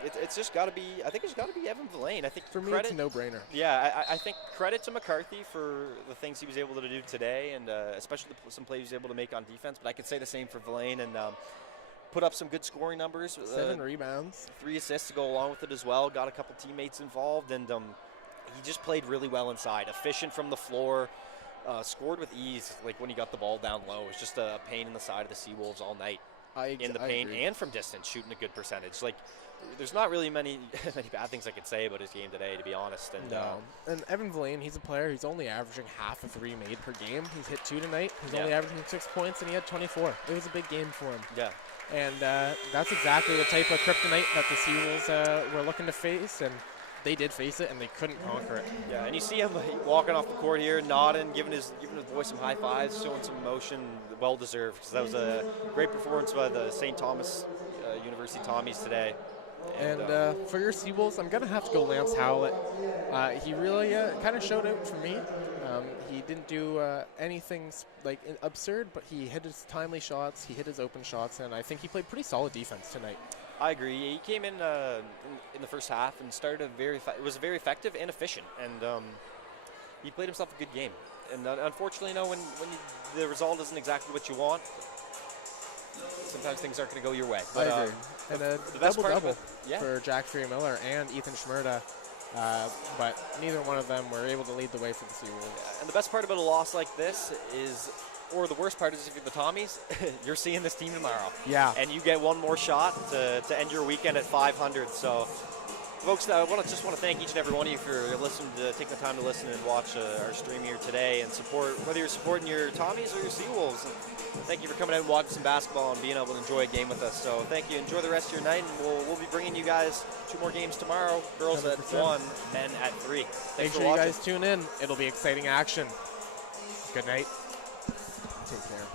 it's just got to be, I think it's got to be Evan Villain. I think for me, credit, it's a no-brainer. Yeah, I think credit to McCarthy for the things he was able to do today, and especially some plays he was able to make on defense. But I could say the same for Villain, and put up some good scoring numbers. 7 rebounds. 3 assists to go along with it as well. Got a couple teammates involved, and he just played really well inside. Efficient from the floor. Scored with ease, like when he got the ball down low. It was just a pain in the side of the Seawolves all night. In the paint and from distance, shooting a good percentage. Like, there's not really many bad things I could say about his game today, to be honest. And no. And Evan Villain, he's a player. He's only averaging half a 3 made per game. He's hit 2 tonight. He's only averaging 6 points, and he had 24. It was a big game for him. Yeah. And that's exactly the type of kryptonite that the Seawolves were looking to face, and they did face it, and they couldn't conquer it. Yeah, and you see him walking off the court here, nodding, giving his boy some high fives, showing some emotion, well deserved, because that was a great performance by the St. Thomas University Tommies today. And for your Seawolves, I'm going to have to go Lance Howlett. He really kind of showed out for me. He didn't do anything absurd, but he hit his timely shots, he hit his open shots, and I think he played pretty solid defense tonight. I agree. He came in the first half and started it was very effective and efficient, and he played himself a good game. And unfortunately, when the result isn't exactly what you want, sometimes things aren't going to go your way. But, I agree. And a double-double for Jack Freer-Miller and Ethan Schmerda. But neither one of them were able to lead the way for the Seawolves. And the best part about a loss like this is, or the worst part is, if you're the Tommies, you're seeing this team tomorrow. Yeah. And you get one more shot to end your weekend at 500. So, folks, I want to thank each and every one of you for taking the time to listen and watch our stream here today and support, whether you're supporting your Tommies or your Seawolves. And thank you for coming out and watching some basketball and being able to enjoy a game with us. So thank you. Enjoy the rest of your night, and we'll be bringing you guys 2 more games tomorrow. Girls 100%. At 1, men at 3. Make sure you guys tune in. It'll be exciting action. Good night. Take care.